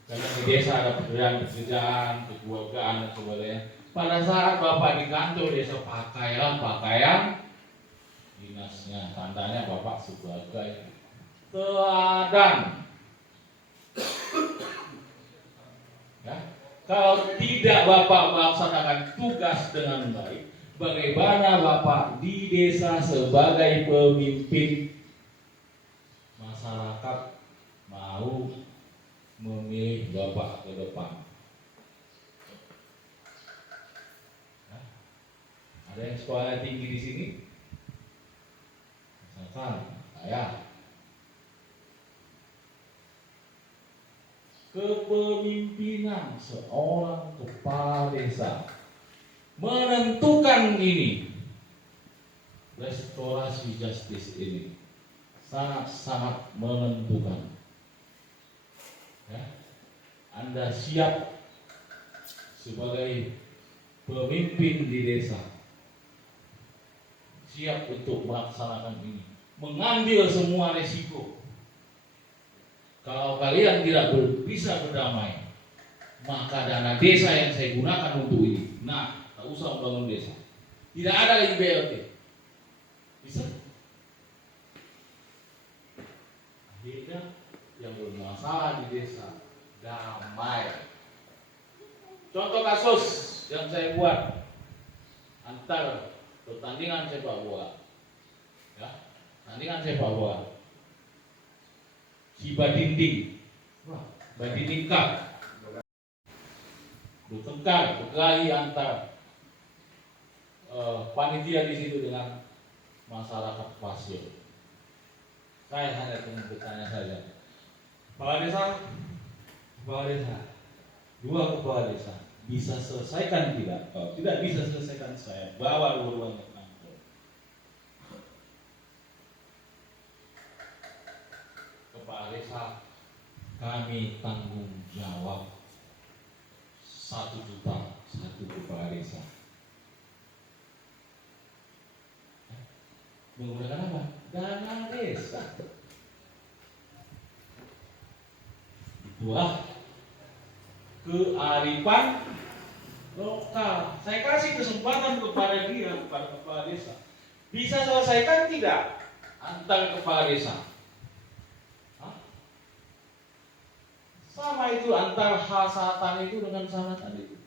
karena di desa ada pekerjaan, kekeluargaan dan sebagainya. Pada saat Bapak di kantor desa pakailah pakaian dinasnya, tandanya Bapak sebagai teladan. Ya, kalau tidak Bapak melaksanakan tugas dengan baik, bagaimana Bapak di desa sebagai pemimpin masyarakat mau memilih Bapak ke depan? Nah, ada yang sekolahnya tinggi di sini? Misalkan saya, kepemimpinan seorang kepala desa menentukan ini, restorasi justice ini sangat-sangat menentukan. Ya, Anda siap sebagai pemimpin di desa, siap untuk melaksanakan ini, mengambil semua resiko. Kalau kalian tidak bisa berdamai, maka dana desa yang saya gunakan untuk ini, nah, tak usah bangun desa. Tidak ada lagi BLT. Bisa? yang bermasalah di desa damai. Contoh kasus yang saya buat antar pertandingan sepak bola, ya, pertandingan sepak bola. Si Badinding, Badinding Cup, bertengkar, berkelahi antar panitia di situ dengan masyarakat pasir. Saya hanya ingin bertanya saja, kepala desa, dua kepala desa bisa selesaikan tidak? Kalau tidak bisa selesaikan, saya bawa dua-duanya ke kantor. Kepala desa, kami tanggung jawab 1 juta satu kepala desa. Menggunakan apa? Dana desa. Itulah kearifan lokal. Saya kasih kesempatan kepada dia, kepada kepala desa. Bisa selesaikan tidak antar kepala desa? Hah? Sama itu antar hasatan itu dengan sanatan itu.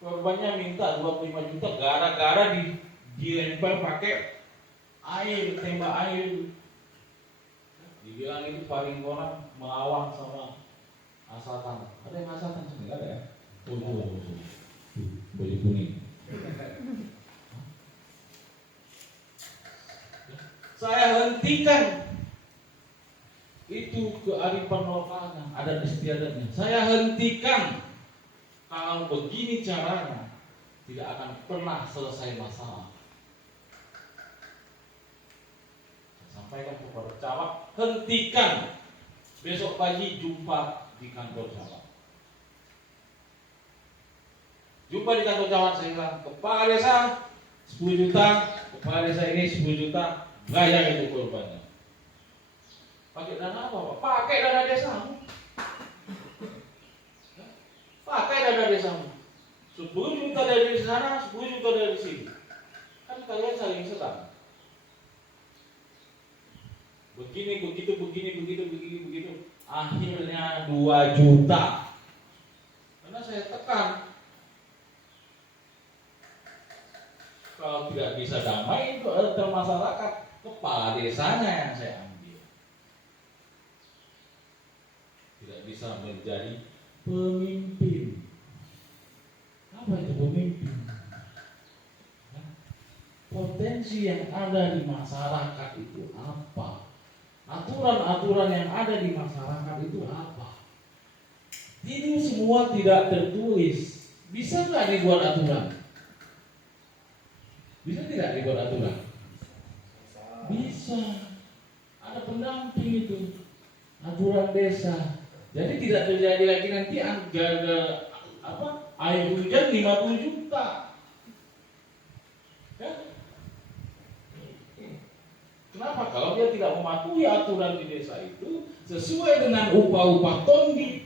Korbannya minta 25 juta gara-gara dilempar pakai air, tembak air. Dibilang itu paling orang melawan sama asatan. Ada yang asatan sini? Ada ya? Baju kuning. Saya hentikan itu kearifan lokalnya, adat istiadatnya. Saya hentikan. Kalau begini caranya, tidak akan pernah selesai masalah. Sampaikan kepada camat, hentikan. Besok pagi jumpa di kantor camat. Jumpa di kantor camat, saya bilang, kepala desa 10 juta, kepala desa ini 10 juta, bayar itu korbannya. Pakai dana apa, Pak? Pakai dana desamu. Pakai dana desamu. 10 juta dari sana, 10 juta dari sini. Kan kalian saling serang. Begini, begitu. Akhirnya 2 juta. Karena saya tekan. Kalau tidak bisa damai itu antar masyarakat, kepala desanya yang saya ambil. Tidak bisa menjadi pemimpin. Apa itu pemimpin? Potensi yang ada di masyarakat itu apa? Aturan-aturan yang ada di masyarakat itu apa? Ini semua tidak tertulis. Bisa nggak dibuat aturan? Bisa tidak dibuat aturan? Bisa. Ada pendamping itu. Aturan desa. Jadi tidak terjadi lagi nanti air hujan 50 juta. Ya? Kenapa? Kalau dia tidak mematuhi aturan di desa itu sesuai dengan upah-upah tondi,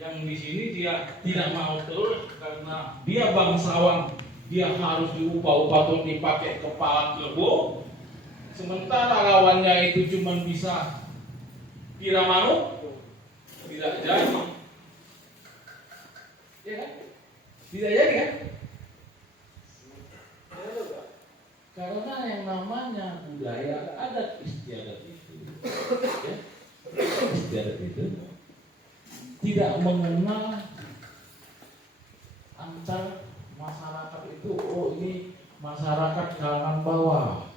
yang di sini dia tidak mau terus karena dia bangsawan, dia harus diupah-upah tondi pakai kepala kebo, sementara lawannya itu cuma bisa kira manuk, tidak jadi, ya kan? Tidak jadi kan? Karena yang namanya budaya adat istiadat itu, ya, istiadat itu tidak mengenal antar masyarakat itu. Oh ini masyarakat kalangan bawah,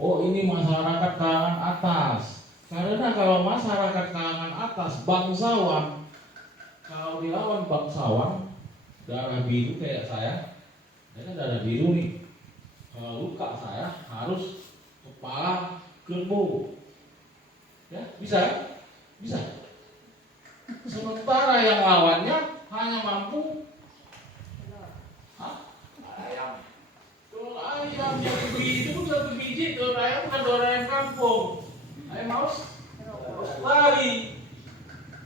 oh ini masyarakat kalangan atas. Karena kalau masyarakat kalangan atas bangsawan, kalau dilawan bangsawan darah biru kayak saya kan darah biru nih. Kalau luka saya harus kepala kerbau, ya bisa, bisa. Sementara yang lawannya hanya mampu ayam. Telur ayam yang biji itu 1 biji, telur ayam bukan telur ayam kampung. Ayam harus lari.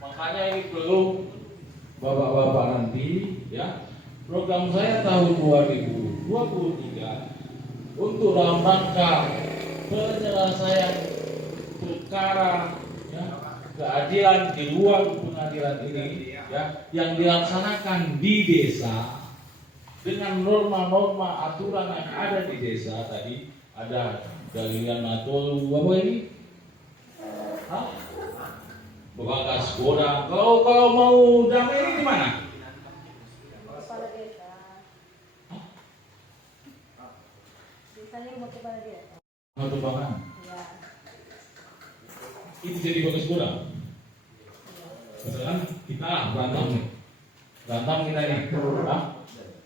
Makanya ini perlu bapak-bapak nanti, ya. Program saya tahun 2023 untuk dalam rangka penyelesaian perkara, ya, keadilan di ruang pengadilan ini ya, yang dilaksanakan di desa dengan norma-norma aturan yang ada di desa. Tadi ada galian atau apa ini? Hah? Bagas Godang. Kalau mau damai ini di mana? Kepala desa. Desanya mau kepala desa. Satu bangan. Iya. Itu jadi Bagas Godang. Misalkan kita berantem nih. Berantem kita nih. Hah?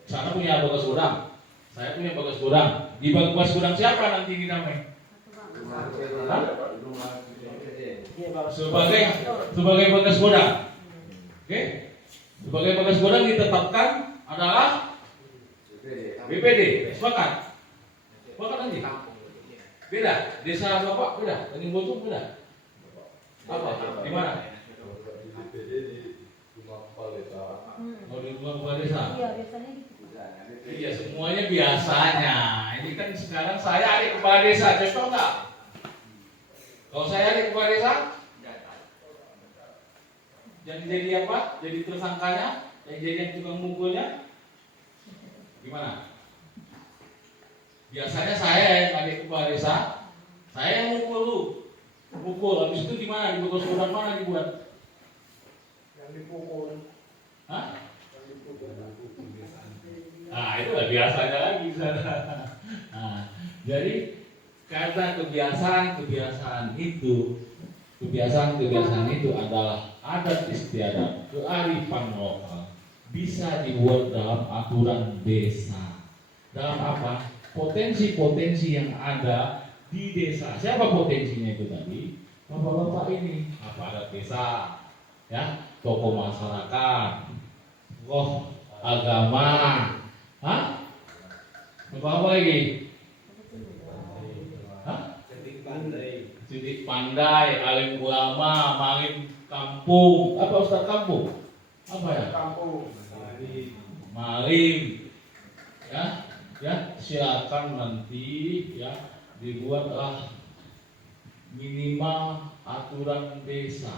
Sana punya Bagas Godang. Saya punya Bagas Godang. Di Bagas Godang siapa nanti ini damai? Hah? Sebagai Bagas Godang. Oke? Sebagai Bagas Godang ditetapkan adalah BPD. Sepakat? Sepakat nanti? Beda? Desa Bapak beda? Tanjung Bojong beda? Apa? Di mana? Oh, di rumah kepala desa? Iya, biasanya gitu. Iya, semuanya biasanya. Ini kan sekarang saya adik kepala desa, contoh enggak? Kalau saya adik kepala desa, jadi apa? Jadi tersangkanya, jadi yang tukang mukulnya, gimana? Biasanya saya yang adik kepala desa, saya yang mukul. Habis itu di mana? Di Bagas Godang mana dibuat? Yang dipukul. Hah? Nah, itu lah biasanya lagi sana. Nah, jadi karena kebiasaan itu adalah adat istiadat, kearifan lokal, bisa dibuat dalam aturan desa. Dalam apa? Potensi-potensi yang ada di desa. Siapa potensinya itu tadi? Bapak-bapak ini, aparat desa, ya, tokoh masyarakat, tokoh agama, hah? Apa lagi? Hah? Sidik pandai, alim ulama, malim kampung, apa ustaz kampung? Apa ya? Kampung. Malim, ya silakan nanti ya dibuatlah minimal aturan desa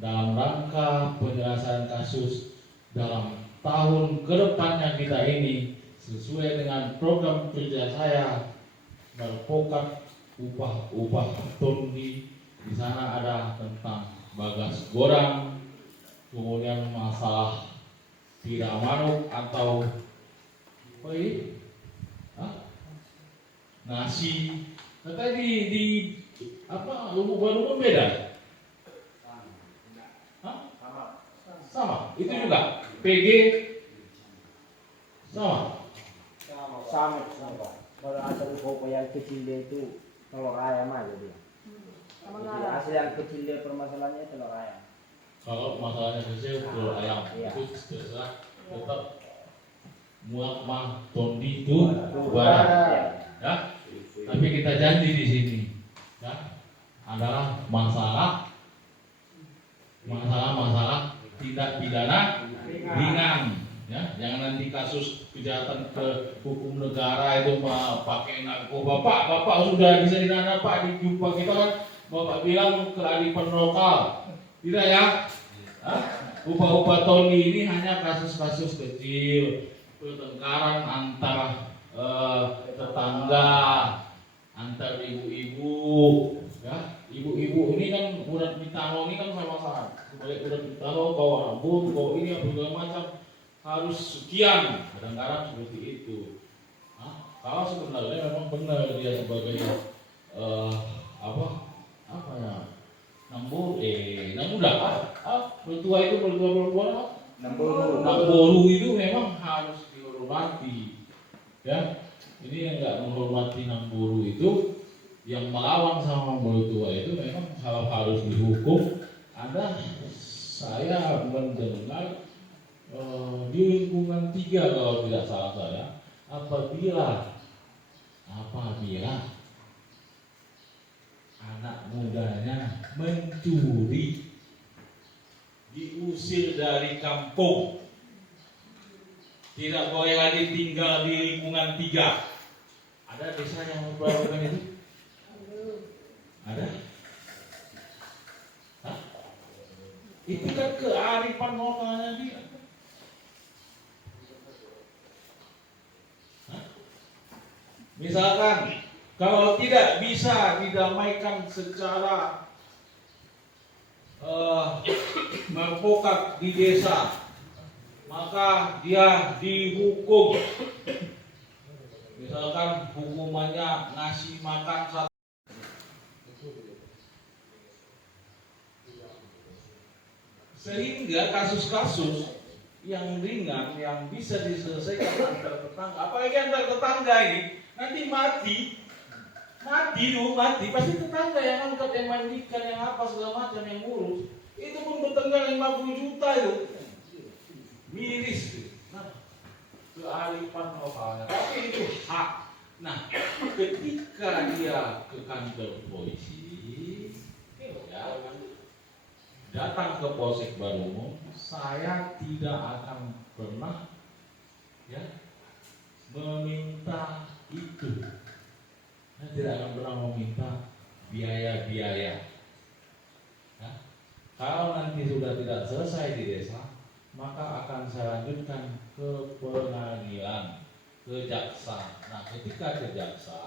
dalam rangka penyelesaian kasus dalam tahun kedepannya kita ini sesuai dengan program kerja saya berpokat upah tondi. Di sana ada tentang Bagas Godang, kemudian masalah tidak manuk atau apa ini? Nasi. Tadi di apa lumut beda? Hah? Sama. Itu juga. PG sama. Sama. Kalau asal kopi yang kecil dia itu telur ayam aja dia. Sama Jadi ngarang. asal yang kecil dia permasalahannya telur ayam. Kalau masalahnya kecil telur ayam Iya. itu terserah tetap muak mah tondi itu barang. Ya. Tapi kita janji di sini ya adalah masalah tindak pidana ringan. Ya, jangan nanti kasus kejahatan ke hukum negara itu pakai narkoba. Bapak sudah bisa didana Pak, dijumpa kita kan Bapak bilang kearifan lokal. Tidak ya? Upah-upah Tony ini hanya kasus-kasus kecil, pertengkaran antara tetangga, antar ibu-ibu, ya. Ibu-ibu ini kan udah ditaro ini kan sama-sama. Sebagai udah ditaro bawa rambut, bawa ini apa segala macam harus sekian. Kadang-kadang seperti itu. Kalau sebenarnya memang benar dia sebagai apa ya? Nambuda mertua itu mertua Namboru itu memang harus dihormati. Ya. Ini yang nggak menghormati Namboru itu, yang melawan sama mertua itu memang harus dihukum. Saya mendengar di lingkungan 3 kalau tidak salah saya, apabila anak mudanya mencuri, diusir dari kampung, tidak boleh lagi tinggal di lingkungan 3. Ada desa yang melakukan itu? Ada? Hah? Itu kan kearifan lokalnya dia. Misalkan kalau tidak bisa didamaikan secara mempokat di desa, maka dia dihukum. Misalkan hukumannya ngasih makan satu. Sehingga kasus-kasus yang ringan yang bisa diselesaikan antar tetangga, apalagi antar tetangga ini nanti mati pasti tetangga yang angkat, yang mandikan, yang apa segala macam, yang ngurus itu pun bertengkar 50 juta itu miris. Nah, kearifan lokalnya, tapi itu hak. Nah, ketika dia ke kantor polisi, ya, datang ke Polsek Barumun, saya tidak akan pernah ya meminta itu. Saya tidak akan pernah meminta biaya-biaya. Ya. Kalau nanti sudah tidak selesai di desa, maka akan saya lanjutkan ke pengadilan, ke jaksa. Nah, ketika ke jaksa,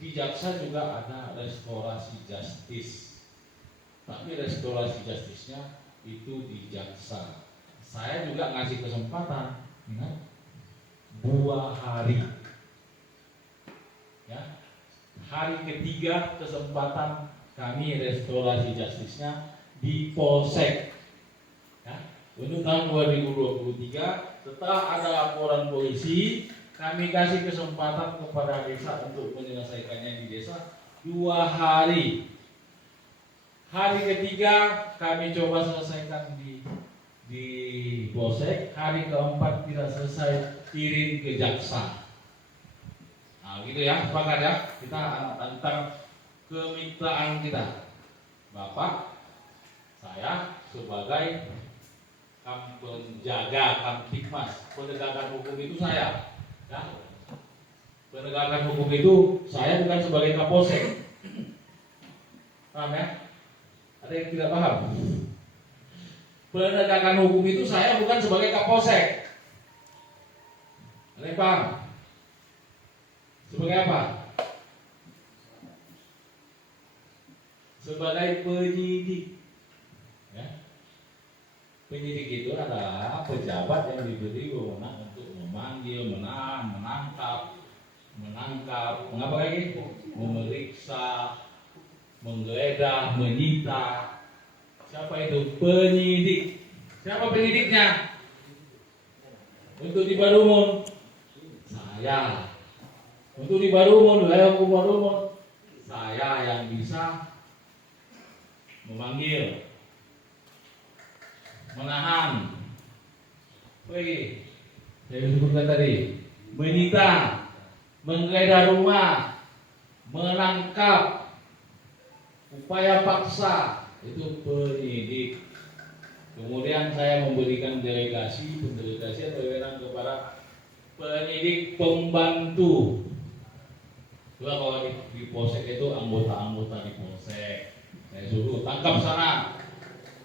di jaksa juga ada restorasi justice. Tapi restorasi justisnya itu di jaksa. Saya juga ngasih kesempatan, ingat, 2 hari. Ya, hari ketiga kesempatan kami restorasi justisnya di Polsek. Ya, untuk tahun 2023 setelah ada laporan polisi, kami kasih kesempatan kepada desa untuk menyelesaikannya di desa 2 hari. Hari ketiga kami coba selesaikan di Polsek. Hari keempat tidak selesai, kirim ke jaksa. Nah, gitu ya, sepakat ya. Kita antar kemitraan kita. Bapak, saya sebagai penjaga Kamtipmas, penegakan hukum itu saya. Ya. Penegakan hukum itu saya bukan sebagai Kapolsek. Paham ya? Ada yang tidak paham? Penegakan hukum itu saya bukan sebagai Kapolsek. Ada yang paham? Sebagai apa? Sebagai penyidik. Ya. Penyidik itu adalah pejabat yang diberi wewenang untuk memanggil, menangkap, mengapa lagi? Memeriksa, menggeledah, menyita. Siapa itu? Penyidik. Siapa penyidiknya? Untuk di Barumun, saya. Untuk di Barumun, wilayah hukum Barumun, saya yang bisa memanggil, menahan. Lagi, saya sebutkan tadi, menyita, menggeledah rumah, menangkap, upaya paksa, itu penyidik. Kemudian saya memberikan delegasi atau wewenang kepada penyidik pembantu. Juga kalau di Polsek itu anggota-anggota di Polsek, saya suruh tangkap sana,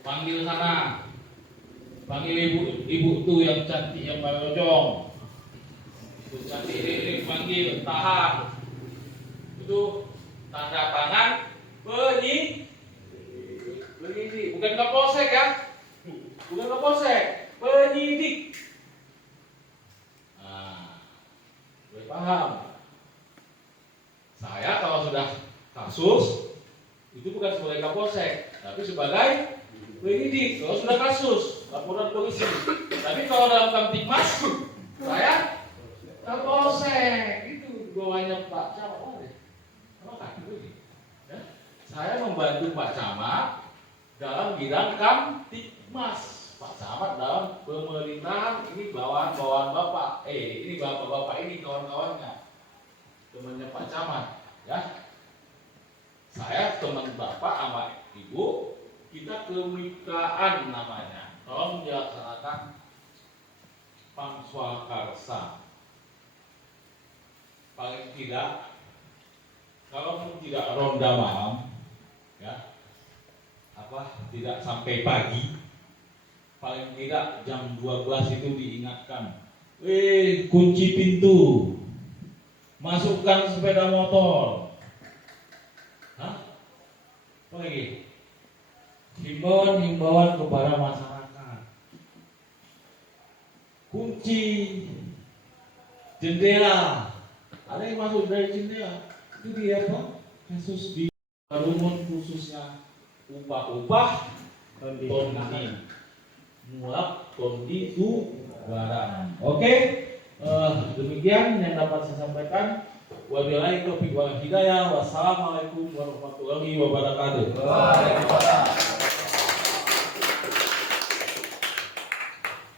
panggil sana, panggil ibu tuh yang cantik yang balojong, itu cantik ini panggil, tahan, itu tanda tangan penyidik, bukan Kapolsek ya, bukan Kapolsek, penyidik. Nah, boleh paham? Saya kalau sudah kasus itu bukan sebagai Kapolsek, tapi sebagai penyidik. Kalau sudah kasus, laporan polisi. Tapi kalau dalam Kamtipmas, saya Kapolsek. Itu bawahnya Pak Camat. Ya. Saya membantu Pak Camat dalam bidang Kamtipmas. Pak Camat dalam pemerintahan, ini bawahan Bapak. Ini bapak-bapak ini kawan-kawannya. Temannya Pak Camat, ya. Saya teman Bapak sama Ibu, kita kemitraan namanya. Tolong dilaksanakan Pamswakarsa. Paling tidak, kalau tidak ronda malam, ya, tidak sampai pagi, paling tidak jam 12 itu diingatkan, kunci pintu, masukkan sepeda motor. Hah? Apa lagi? Himbauan kepada masyarakat, kunci jendela, ada yang masuk dari jendela. Itu dia apa? Kasus di Rumun khususnya upah tondi mulak tondi itu barang. Oke, demikian yang dapat saya sampaikan. Wabillahi taufiq wal hidayah. Wassalamualaikum warahmatullahi wabarakatuh.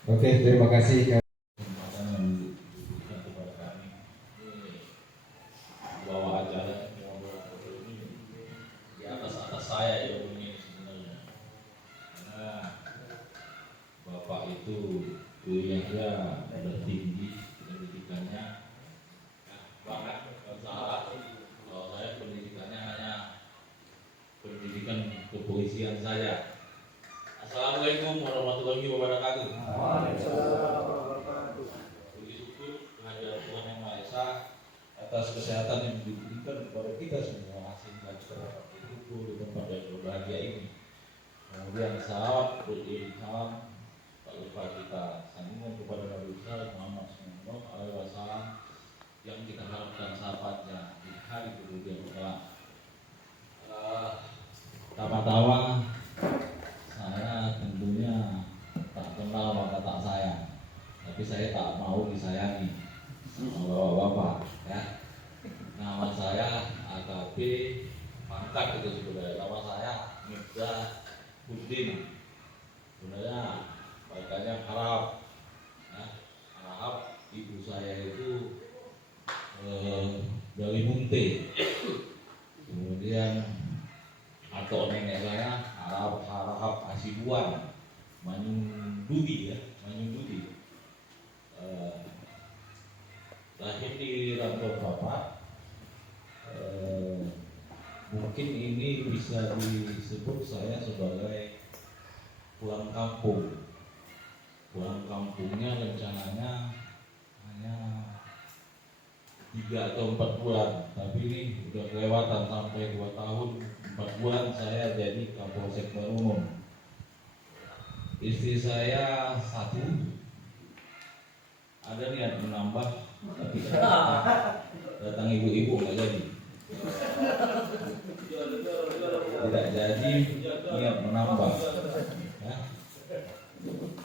Oke, terima kasih. Kesempatan yang diberikan kepada kami. Bawa acara ini di atas saya ya ini sebenarnya. Karena Bapak itu kuliahnya udah tinggi pendidikannya. Bahkan kalau saya pendidikannya hanya pendidikan kepolisian saja. Assalamualaikum warahmatullahi wabarakatuh. Puji syukur kehadiran Tuhan Yang Maha Esa atas kesehatan yang diberikan kepada kita semua sehingga kita dapat berkumpul di tempat yang berbahagia ini. Kemudian salawat berilham tak lupa kita sambungkan kepada Nabi Muhammad SAW yang kita harapkan sahabatnya di hari kemudian kelak. Tama-tama saya tentunya tak kenal maka tak sayang, tapi saya tak mau disayangi sama bapak-bapak ya. Nama saya AKP pangkat itu sebenarnya, nama saya Mirza Udin. Sebenarnya bacanya Arab ya. Arab ibu saya itu dari Munte, kemudian atau nenek saya Arab Asibuan, Manyun Dudi ya, Manyun Dudi. Lahir di Rantau Bapak. Mungkin ini bisa disebut saya sebagai pulang kampung. Pulang kampungnya rencananya hanya 3 atau 4 bulan, tapi ini udah kelewatan sampai 2 tahun 4 bulan saya jadi Kapolsek Barungun. Istri saya 1, ada niat menambah tapi datang ibu-ibu nggak jadi. Tidak jadi niat menambah ya.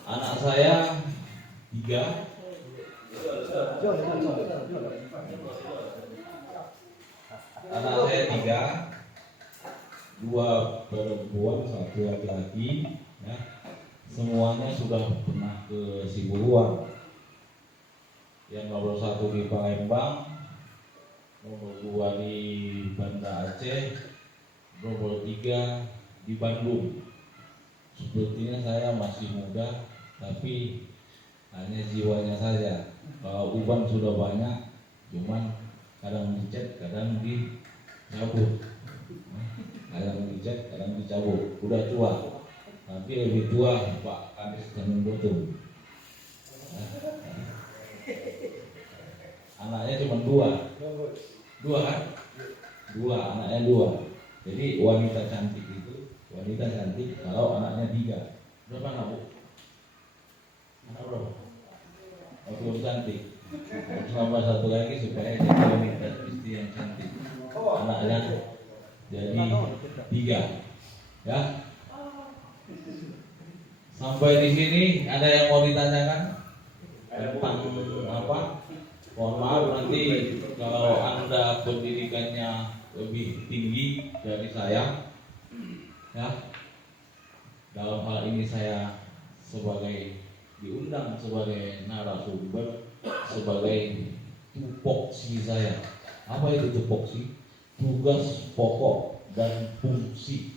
Anak saya 3, anak saya 3, 2 perempuan 1 laki-laki ya. Semuanya sudah pernah ke Siburuan. Yang nomor 1 di Palembang, nomor 2 di Banda Aceh, nomor 3 di Bandung. Sepertinya saya masih muda, tapi hanya jiwanya saja. Kalau uban sudah banyak, cuman kadang dicet, kadang dicabut. Kadang dicet, kadang dicabut. Udah tua, tapi lebih tua Pak Kadis Tanjung Botung. Anaknya cuma 2 kan? 2, anaknya 2. Jadi wanita cantik itu, wanita cantik kalau anaknya 3. Berapa anak Bu? Anak berapa? Oh, belum cantik. Tambah 1 lagi supaya jadi wanita istri yang cantik. Anaknya jadi 3. Ya. Sampai di sini ada yang mau ditanyakan tentang apa? Mohon maaf nanti kalau Anda pendidikannya lebih tinggi dari saya, ya. Dalam hal ini saya sebagai diundang sebagai narasumber, sebagai tupoksi saya. Apa itu tupoksi? Tugas pokok dan fungsi.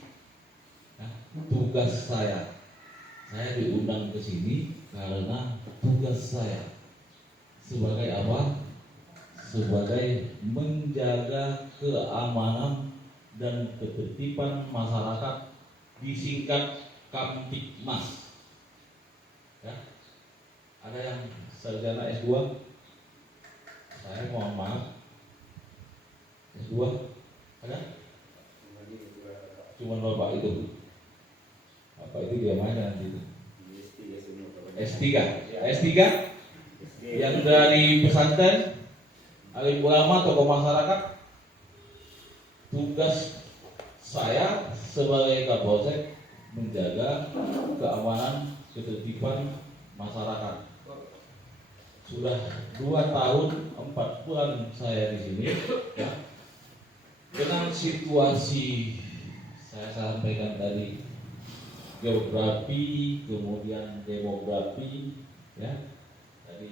Ya, tugas saya. Saya diundang ke sini karena tugas saya sebagai apa? Sebagai menjaga keamanan dan ketertiban masyarakat, disingkat Kamtibmas. Ada yang sarjana S2? Saya mohon maaf. S2? Ada? Cuman bapak itu. Bapak itu dia mana nanti? S3. S3? Yang dari pesantren, alim ulama, tokoh masyarakat. Tugas saya sebagai Kapolsek menjaga keamanan ketertiban masyarakat. Sudah 2 tahun 4 bulan saya di sini, ya. Dengan situasi saya sampaikan tadi, geografi, kemudian demografi, ya,